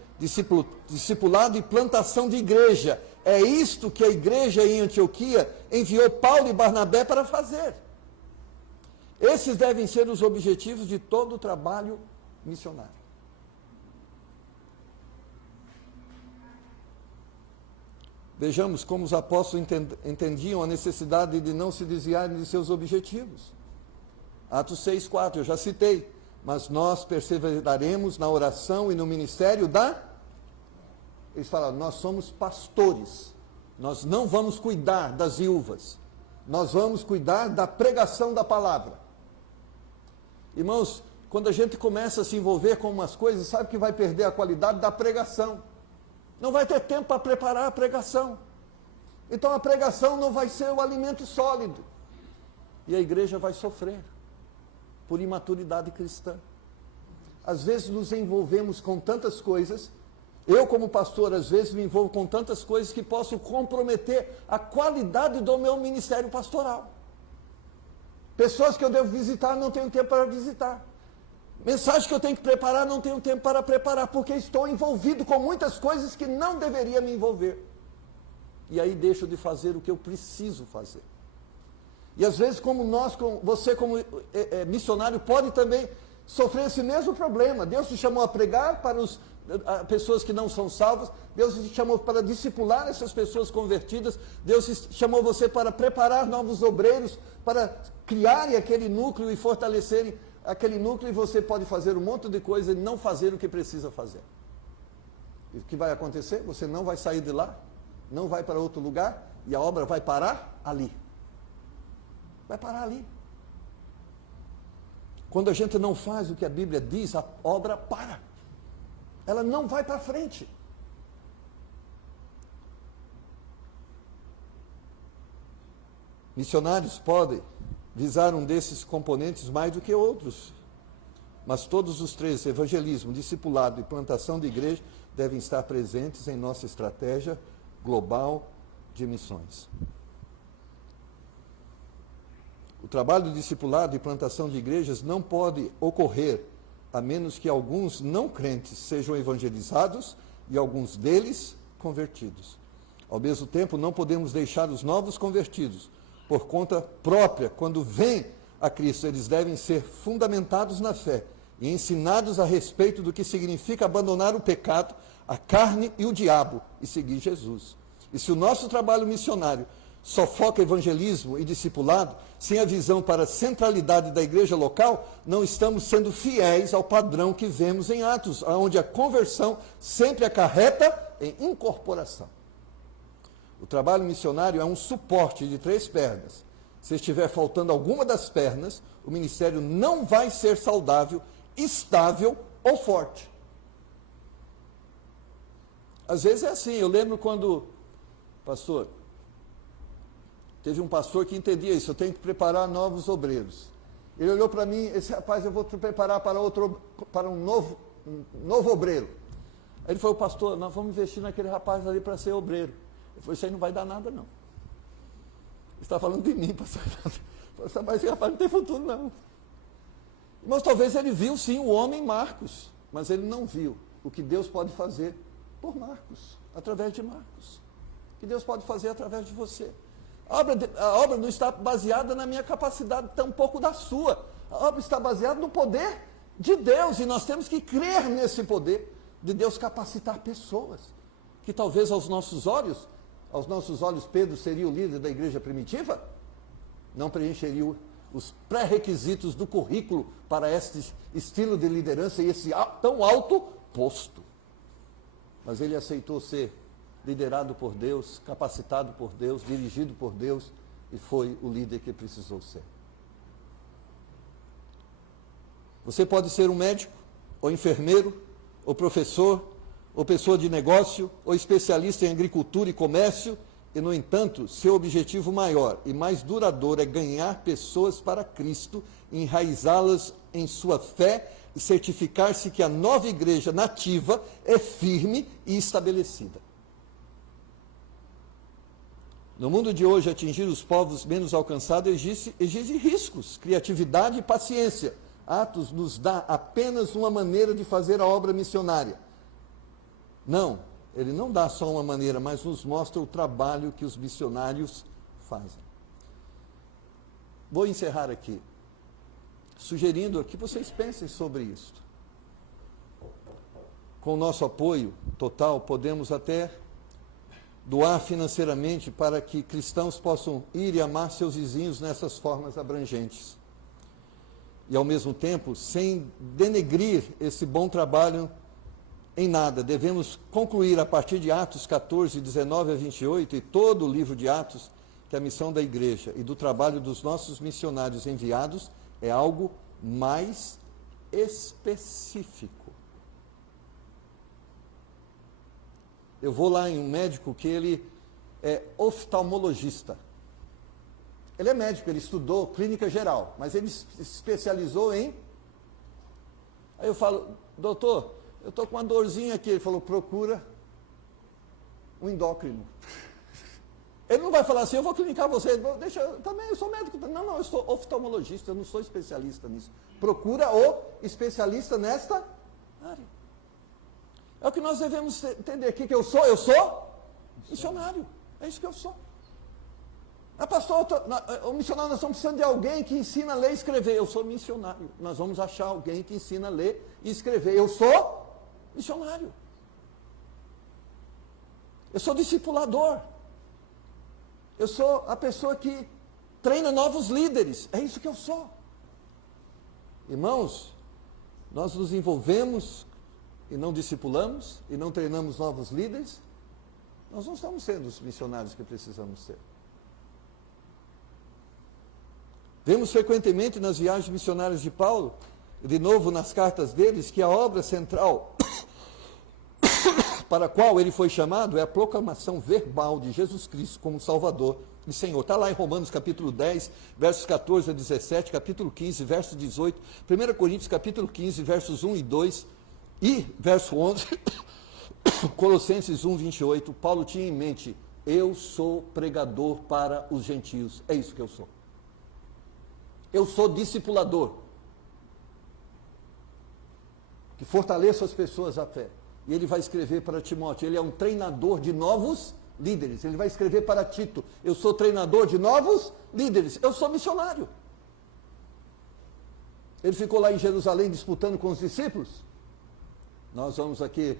discipulado e plantação de igreja. É isto que a igreja em Antioquia enviou Paulo e Barnabé para fazer. Esses devem ser os objetivos de todo o trabalho missionário. Vejamos como os apóstolos entendiam a necessidade de não se desviarem de seus objetivos. Atos 6,4, eu já citei. Mas nós perseveraremos na oração e no ministério da... Eles falaram, nós somos pastores. Nós não vamos cuidar das viúvas. Nós vamos cuidar da pregação da palavra. Irmãos, quando a gente começa a se envolver com umas coisas, sabe que vai perder a qualidade da pregação. Não vai ter tempo para preparar a pregação. Então a pregação não vai ser o alimento sólido. E a igreja vai sofrer por imaturidade cristã. Às vezes nos envolvemos com tantas coisas, eu como pastor às vezes me envolvo com tantas coisas que posso comprometer a qualidade do meu ministério pastoral. Pessoas que eu devo visitar, não tenho tempo para visitar. Mensagem que eu tenho que preparar, não tenho tempo para preparar, porque estou envolvido com muitas coisas que não deveria me envolver. E aí deixo de fazer o que eu preciso fazer. E às vezes, você como missionário pode também sofrer esse mesmo problema. Deus te chamou a pregar para pessoas que não são salvas, Deus te chamou para discipular essas pessoas convertidas, Deus te chamou você para preparar novos obreiros, para criarem aquele núcleo e fortalecerem aquele núcleo, e você pode fazer um monte de coisa e não fazer o que precisa fazer. E o que vai acontecer? Você não vai sair de lá, não vai para outro lugar, e a obra vai parar ali. Vai parar ali. Quando a gente não faz o que a Bíblia diz, a obra para. Ela não vai para frente. Missionários podem visar um desses componentes mais do que outros. Mas todos os três, evangelismo, discipulado e plantação de igreja, devem estar presentes em nossa estratégia global de missões. O trabalho de discipulado e plantação de igrejas não pode ocorrer a menos que alguns não crentes sejam evangelizados e alguns deles convertidos. Ao mesmo tempo, não podemos deixar os novos convertidos por conta própria. Quando vêm a Cristo, eles devem ser fundamentados na fé e ensinados a respeito do que significa abandonar o pecado, a carne e o diabo e seguir Jesus. E se o nosso trabalho missionário só foca evangelismo e discipulado, sem a visão para a centralidade da igreja local, não estamos sendo fiéis ao padrão que vemos em Atos, onde a conversão sempre acarreta em incorporação. O trabalho missionário é um suporte de 3 pernas. Se estiver faltando alguma das pernas, o ministério não vai ser saudável, estável ou forte. Às vezes é assim. Eu lembro quando, pastor, teve um pastor que entendia isso, eu tenho que preparar novos obreiros. Ele olhou para mim, esse rapaz eu vou te preparar para um novo obreiro. Aí ele falou, pastor, nós vamos investir naquele rapaz ali para ser obreiro. Ele falou, isso aí não vai dar nada não. Ele está falando de mim, pastor. Mas esse rapaz não tem futuro não. Mas talvez ele viu sim o homem Marcos, mas ele não viu o que Deus pode fazer por Marcos, através de Marcos. O que Deus pode fazer através de você. A obra não está baseada na minha capacidade, tampouco da sua. A obra está baseada no poder de Deus, e nós temos que crer nesse poder de Deus capacitar pessoas, que talvez aos nossos olhos Pedro seria o líder da igreja primitiva, não preencheria os pré-requisitos do currículo para este estilo de liderança e esse tão alto posto. Mas ele aceitou ser liderado por Deus, capacitado por Deus, dirigido por Deus, e foi o líder que precisou ser. Você pode ser um médico, ou enfermeiro, ou professor, ou pessoa de negócio, ou especialista em agricultura e comércio, e, no entanto, seu objetivo maior e mais duradouro é ganhar pessoas para Cristo, enraizá-las em sua fé e certificar-se que a nova igreja nativa é firme e estabelecida. No mundo de hoje, atingir os povos menos alcançados exige riscos, criatividade e paciência. Atos nos dá apenas uma maneira de fazer a obra missionária. Não, ele não dá só uma maneira, mas nos mostra o trabalho que os missionários fazem. Vou encerrar aqui, sugerindo que vocês pensem sobre isso. Com o nosso apoio total, podemos até doar financeiramente para que cristãos possam ir e amar seus vizinhos nessas formas abrangentes. E, ao mesmo tempo, sem denegrir esse bom trabalho em nada, devemos concluir a partir de Atos 14, 19 a 28 e todo o livro de Atos, que a missão da igreja e do trabalho dos nossos missionários enviados é algo mais específico. Eu vou lá em um médico que ele é oftalmologista. Ele é médico, ele estudou clínica geral, mas ele se especializou em... Aí eu falo, doutor, eu estou com uma dorzinha aqui. Ele falou, procura um endócrino. Ele não vai falar assim, eu vou clinicar você, deixa, também eu sou médico. Não, eu sou oftalmologista, eu não sou especialista nisso. Procura o especialista nesta área. É o que nós devemos entender aqui, que eu sou missionário. É isso que eu sou. Pastor, o missionário, nós estamos precisando de alguém que ensina a ler e escrever. Eu sou missionário. Nós vamos achar alguém que ensina a ler e escrever. Eu sou missionário. Eu sou discipulador. Eu sou a pessoa que treina novos líderes. É isso que eu sou. Irmãos, nós nos envolvemos e não discipulamos e não treinamos novos líderes, nós não estamos sendo os missionários que precisamos ser. Vemos frequentemente nas viagens missionárias de Paulo, de novo nas cartas deles, que a obra central para a qual ele foi chamado é a proclamação verbal de Jesus Cristo como Salvador e Senhor. Está lá em Romanos capítulo 10, versos 14 a 17, capítulo 15, verso 18, 1 Coríntios capítulo 15, versos 1 e 2 e verso 11, Colossenses 1, 28, Paulo tinha em mente, eu sou pregador para os gentios. É isso que eu sou. Eu sou discipulador, que fortaleço as pessoas à fé. E ele vai escrever para Timóteo, ele é um treinador de novos líderes. Ele vai escrever para Tito, eu sou treinador de novos líderes. Eu sou missionário. Ele ficou lá em Jerusalém disputando com os discípulos. Nós vamos aqui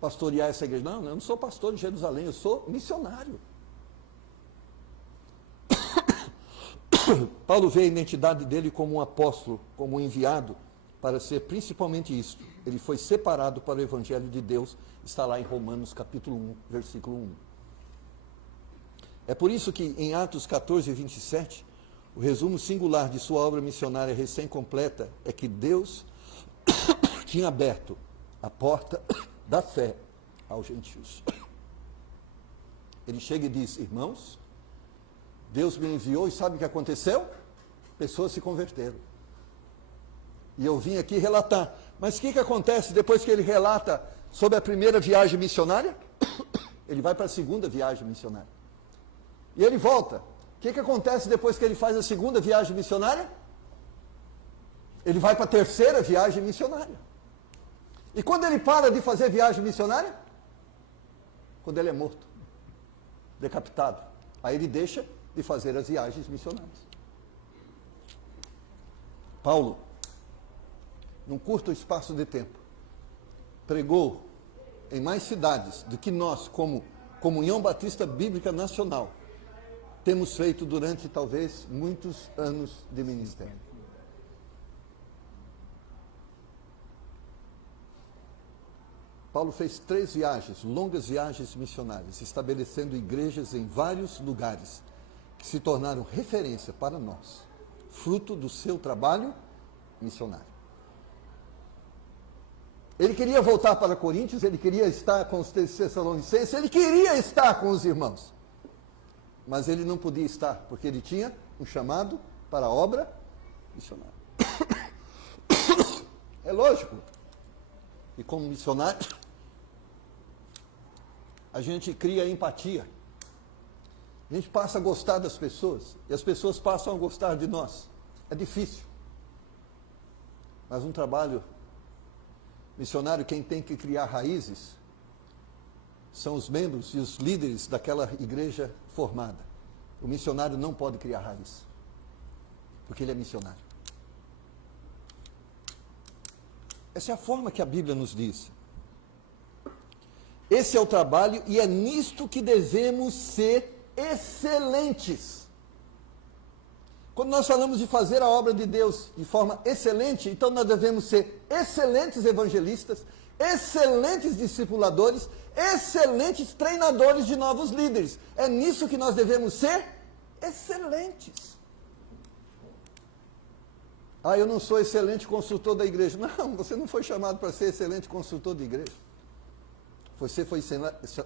pastorear essa igreja. Não, eu não sou pastor de Jerusalém, eu sou missionário. Paulo vê a identidade dele como um apóstolo, como um enviado, para ser principalmente isto. Ele foi separado para o Evangelho de Deus, está lá em Romanos capítulo 1, versículo 1. É por isso que em Atos 14, 27, o resumo singular de sua obra missionária recém-completa é que Deus tinha aberto a porta da fé aos gentios. Ele chega e diz, irmãos, Deus me enviou e sabe o que aconteceu? Pessoas se converteram. E eu vim aqui relatar. Mas o que acontece depois que ele relata sobre a primeira viagem missionária? Ele vai para a segunda viagem missionária. E ele volta. O que acontece depois que ele faz a segunda viagem missionária? Ele vai para a terceira viagem missionária. E quando ele para de fazer viagem missionária? Quando ele é morto, decapitado. Aí ele deixa de fazer as viagens missionárias. Paulo, num curto espaço de tempo, pregou em mais cidades do que nós, como Comunhão Batista Bíblica Nacional, temos feito durante talvez muitos anos de ministério. Paulo fez 3 viagens, longas viagens missionárias, estabelecendo igrejas em vários lugares, que se tornaram referência para nós, fruto do seu trabalho missionário. Ele queria voltar para Coríntios, ele queria estar com os Tessalonicenses, ele queria estar com os irmãos. Mas ele não podia estar, porque ele tinha um chamado para a obra missionária. É lógico. E como missionário, a gente cria empatia. A gente passa a gostar das pessoas, e as pessoas passam a gostar de nós. É difícil. Mas um trabalho missionário, quem tem que criar raízes são os membros e os líderes daquela igreja formada. O missionário não pode criar raiz, porque ele é missionário. Essa é a forma que a Bíblia nos diz. Esse é o trabalho e é nisto que devemos ser excelentes. Quando nós falamos de fazer a obra de Deus de forma excelente, então nós devemos ser excelentes evangelistas, excelentes discipuladores, excelentes treinadores de novos líderes. É nisso que nós devemos ser excelentes. Ah, eu não sou excelente consultor da igreja. Não, você não foi chamado para ser excelente consultor de igreja. Você foi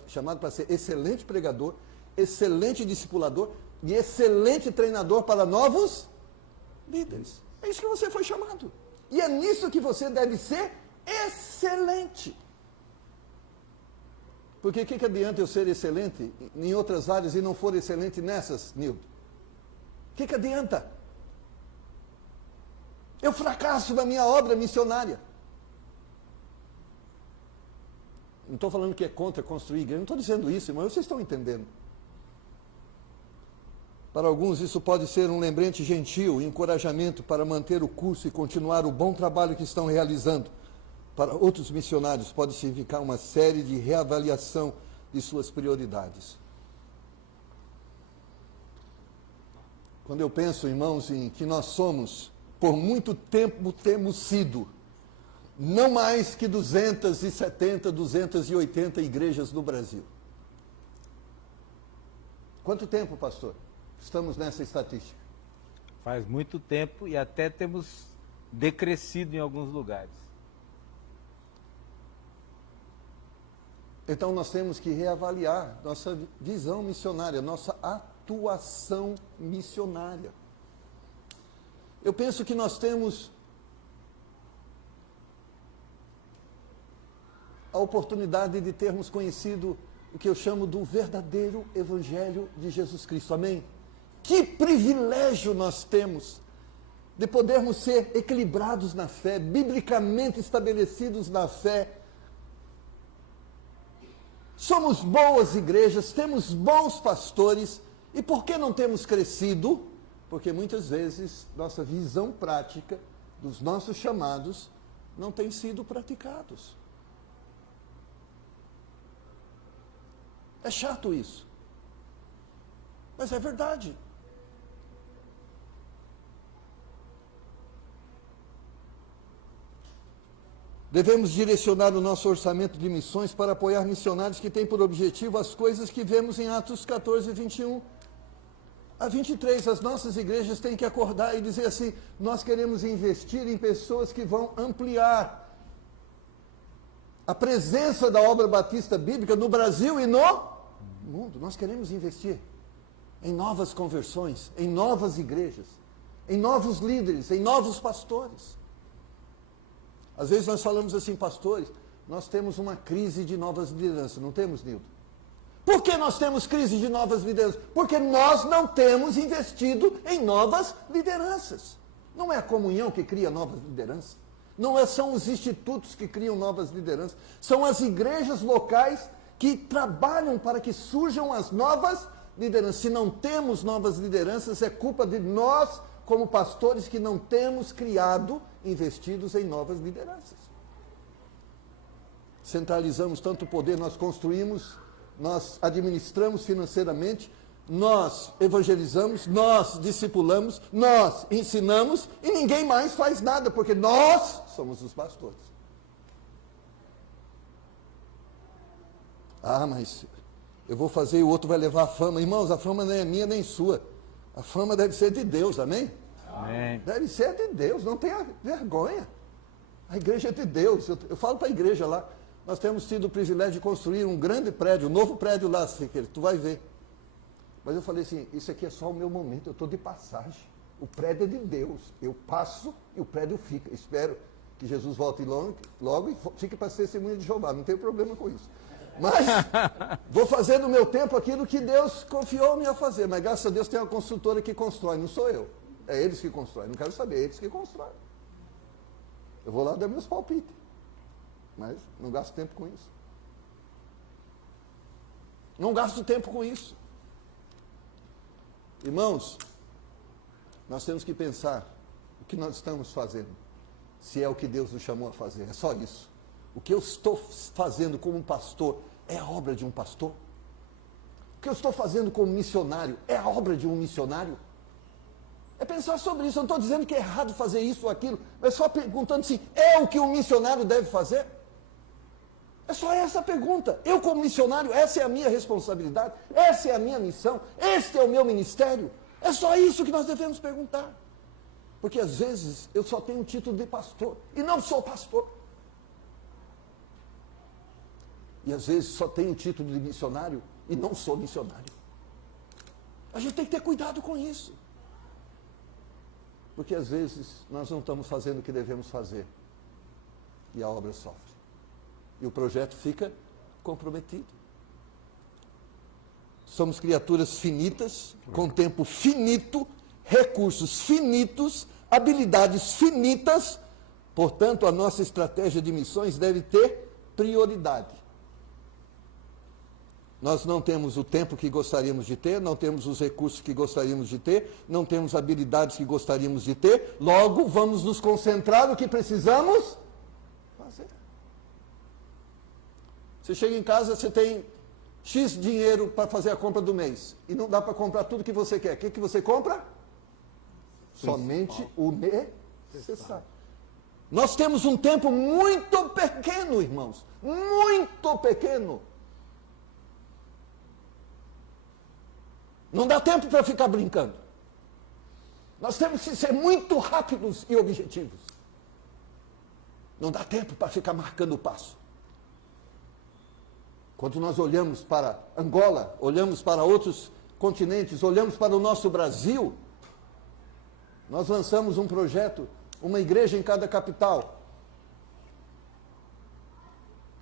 chamado para ser excelente pregador, excelente discipulador e excelente treinador para novos líderes. É isso que você foi chamado. E é nisso que você deve ser excelente. Porque o que adianta eu ser excelente em outras áreas e não for excelente nessas, Nildo? O que adianta? Eu fracasso na minha obra missionária. Não estou falando que é contra construir igreja, não estou dizendo isso, irmão, vocês estão entendendo. Para alguns isso pode ser um lembrete gentil, encorajamento para manter o curso e continuar o bom trabalho que estão realizando. Para outros missionários pode significar uma série de reavaliação de suas prioridades. Quando eu penso, irmãos, em que nós somos, por muito tempo temos sido, não mais que 270, 280 igrejas no Brasil. Quanto tempo, pastor, estamos nessa estatística? Faz muito tempo e até temos decrescido em alguns lugares. Então nós temos que reavaliar nossa visão missionária, nossa atuação missionária. Eu penso que nós temos a oportunidade de termos conhecido o que eu chamo do verdadeiro Evangelho de Jesus Cristo. Amém? Que privilégio nós temos de podermos ser equilibrados na fé, biblicamente estabelecidos na fé. Somos boas igrejas, temos bons pastores, e por que não temos crescido? Porque muitas vezes nossa visão prática dos nossos chamados não tem sido praticados. É chato isso, mas é verdade. Devemos direcionar o nosso orçamento de missões para apoiar missionários que têm por objetivo as coisas que vemos em Atos 14, 21 a 23. As nossas igrejas têm que acordar e dizer assim: nós queremos investir em pessoas que vão ampliar a presença da obra batista bíblica no Brasil e no mundo. Nós queremos investir em novas conversões, em novas igrejas, em novos líderes, em novos pastores. Às vezes nós falamos assim, pastores, nós temos uma crise de novas lideranças, não temos, Nildo? Por que nós temos crise de novas lideranças? Porque nós não temos investido em novas lideranças. Não é a comunhão que cria novas lideranças. Não são os institutos que criam novas lideranças. São as igrejas locais que trabalham para que surjam as novas lideranças. Se não temos novas lideranças, é culpa de nós, como pastores, que não temos criado, investidos em novas lideranças. Centralizamos tanto poder, nós construímos, nós administramos financeiramente, nós evangelizamos, nós discipulamos, nós ensinamos e ninguém mais faz nada, porque nós somos os pastores. Ah, mas eu vou fazer e o outro vai levar a fama. Irmãos, a fama não é minha nem sua. A fama deve ser de Deus, amém? Amém. Deve ser de Deus, não tenha vergonha. A igreja é de Deus. Eu falo para a igreja lá, nós temos tido o privilégio de construir um grande prédio, um novo prédio lá, tu vai ver. Mas eu falei assim, isso aqui é só o meu momento, eu estou de passagem. O prédio é de Deus. Eu passo e o prédio fica. Espero que Jesus volte logo e fique para ser testemunha de Jeová. Não tenho problema com isso. Mas vou fazer no meu tempo aquilo que Deus confiou-me a fazer. Mas graças a Deus tem uma construtora que constrói, não sou eu. É eles que constroem. Não quero saber, é eles que constroem. Eu vou lá dar meus palpites. Mas não gasto tempo com isso. Não gasto tempo com isso. Irmãos, nós temos que pensar o que nós estamos fazendo. Se é o que Deus nos chamou a fazer. É só isso. O que eu estou fazendo como pastor é a obra de um pastor? O que eu estou fazendo como missionário é a obra de um missionário? É pensar sobre isso. Eu não estou dizendo que é errado fazer isso ou aquilo, mas só perguntando assim, é o que um missionário deve fazer? É só essa a pergunta. Eu, como missionário, essa é a minha responsabilidade, essa é a minha missão, este é o meu ministério. É só isso que nós devemos perguntar. Porque às vezes eu só tenho o título de pastor e não sou pastor. E às vezes só tenho o título de missionário e não sou missionário. A gente tem que ter cuidado com isso. Porque às vezes nós não estamos fazendo o que devemos fazer. E a obra sofre. E o projeto fica comprometido. Somos criaturas finitas, com tempo finito, recursos finitos, habilidades finitas. Portanto, a nossa estratégia de missões deve ter prioridade. Nós não temos o tempo que gostaríamos de ter, não temos os recursos que gostaríamos de ter, não temos habilidades que gostaríamos de ter, logo vamos nos concentrar no que precisamos fazer. Você chega em casa, você tem X dinheiro para fazer a compra do mês, e não dá para comprar tudo que você quer. O que você compra? Somente o necessário. Nós temos um tempo muito pequeno, irmãos, muito pequeno. Não dá tempo para ficar brincando. Nós temos que ser muito rápidos e objetivos. Não dá tempo para ficar marcando o passo. Quando nós olhamos para Angola, olhamos para outros continentes, olhamos para o nosso Brasil, nós lançamos um projeto, uma igreja em cada capital.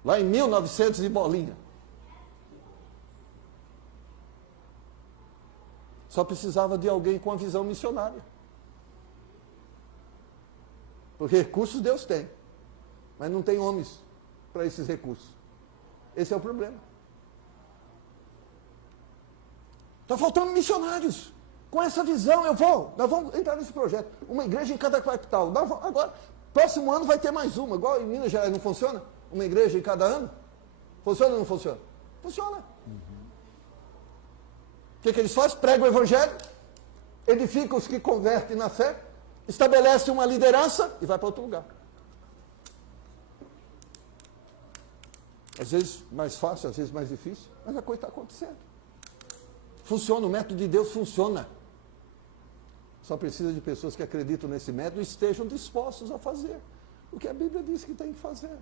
Lá em 1900 e bolinha. Só precisava de alguém com a visão missionária. Porque recursos Deus tem, mas não tem homens para esses recursos. Esse é o problema. Está faltando missionários. Com essa visão, nós vamos entrar nesse projeto. Uma igreja em cada capital. Agora, próximo ano vai ter mais uma. Igual em Minas Gerais, não funciona? Uma igreja em cada ano? Funciona ou não funciona? Funciona. O que eles fazem? Pregam o evangelho, edificam os que convertem na fé, estabelecem uma liderança e vai para outro lugar. Às vezes mais fácil, às vezes mais difícil, mas a coisa está acontecendo. Funciona, o método de Deus funciona. Só precisa de pessoas que acreditam nesse método e estejam dispostos a fazer o que a Bíblia diz que tem que fazer.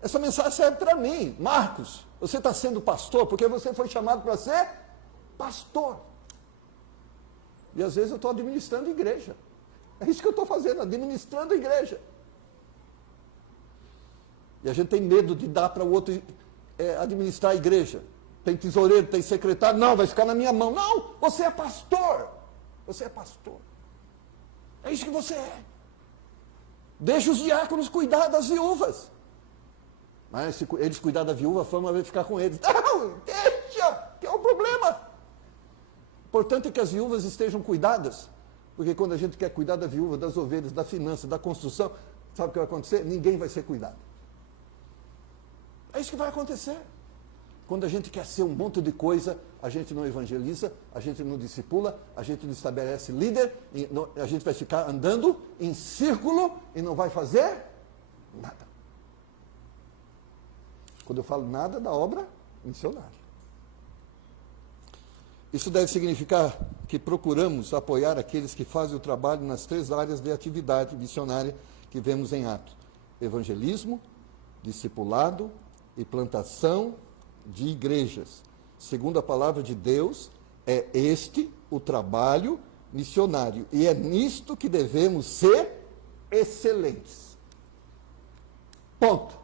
Essa mensagem serve para mim. Marcos, você está sendo pastor porque você foi chamado para ser pastor. E às vezes eu estou administrando igreja. É isso que eu estou fazendo, administrando igreja. E a gente tem medo de dar para o outro administrar a igreja. Tem tesoureiro, tem secretário. Não, vai ficar na minha mão. Não, você é pastor. Você é pastor. É isso que você é. Deixa os diáconos cuidar das viúvas. Mas se eles cuidar da viúva, a fama vai ficar com eles. Não, deixa, que é o problema. O importante é que as viúvas estejam cuidadas, porque quando a gente quer cuidar da viúva, das ovelhas, da finança, da construção, sabe o que vai acontecer? Ninguém vai ser cuidado. É isso que vai acontecer. Quando a gente quer ser um monte de coisa, a gente não evangeliza, a gente não discipula, a gente não estabelece líder, a gente vai ficar andando em círculo e não vai fazer nada. Quando eu falo nada da obra missionária. Isso deve significar que procuramos apoiar aqueles que fazem o trabalho nas 3 áreas de atividade missionária que vemos em Atos: evangelismo, discipulado e plantação de igrejas. Segundo a palavra de Deus, é este o trabalho missionário. E é nisto que devemos ser excelentes. Ponto.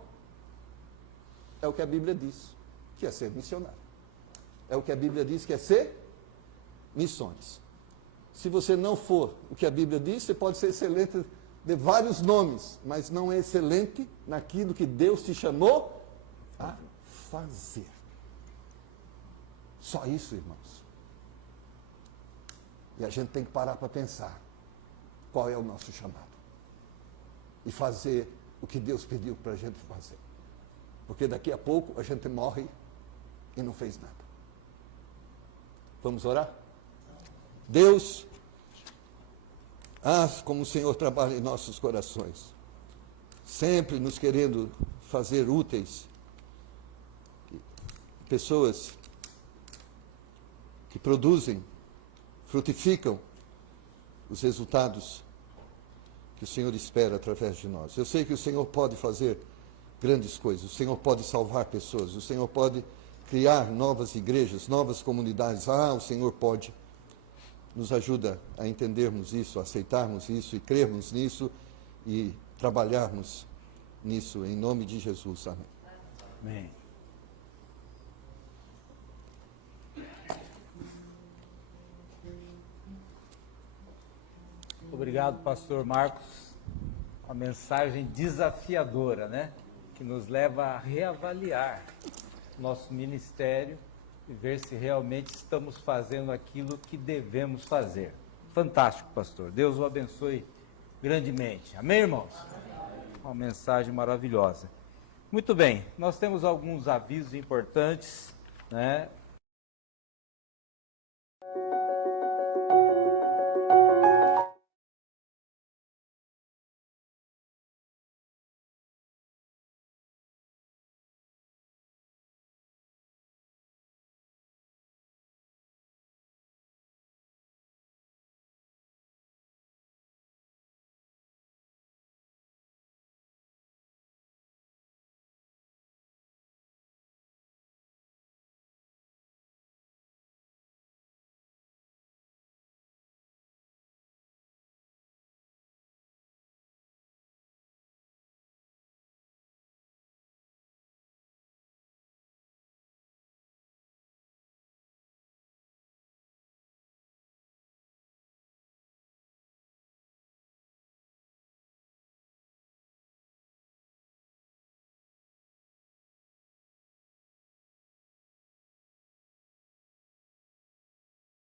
É o que a Bíblia diz, que é ser missionário. É o que a Bíblia diz, que é ser missões. Se você não for o que a Bíblia diz, você pode ser excelente de vários nomes, mas não é excelente naquilo que Deus te chamou a fazer. Só isso, irmãos. E a gente tem que parar para pensar qual é o nosso chamado e fazer o que Deus pediu para a gente fazer. Porque daqui a pouco a gente morre e não fez nada. Vamos orar? Deus, como o Senhor trabalha em nossos corações, sempre nos querendo fazer úteis, pessoas que produzem, frutificam os resultados que o Senhor espera através de nós. Eu sei que o Senhor pode fazer grandes coisas, o Senhor pode salvar pessoas, o Senhor pode criar novas igrejas, novas comunidades. O Senhor pode. Nos ajuda a entendermos isso, a aceitarmos isso e crermos nisso e trabalharmos nisso, em nome de Jesus. Amém. Amém. Obrigado, pastor Marcos. Uma mensagem desafiadora, né? Que nos leva a reavaliar nosso ministério e ver se realmente estamos fazendo aquilo que devemos fazer. Fantástico, pastor. Deus o abençoe grandemente. Amém, irmãos? Uma mensagem maravilhosa. Muito bem, nós temos alguns avisos importantes, né?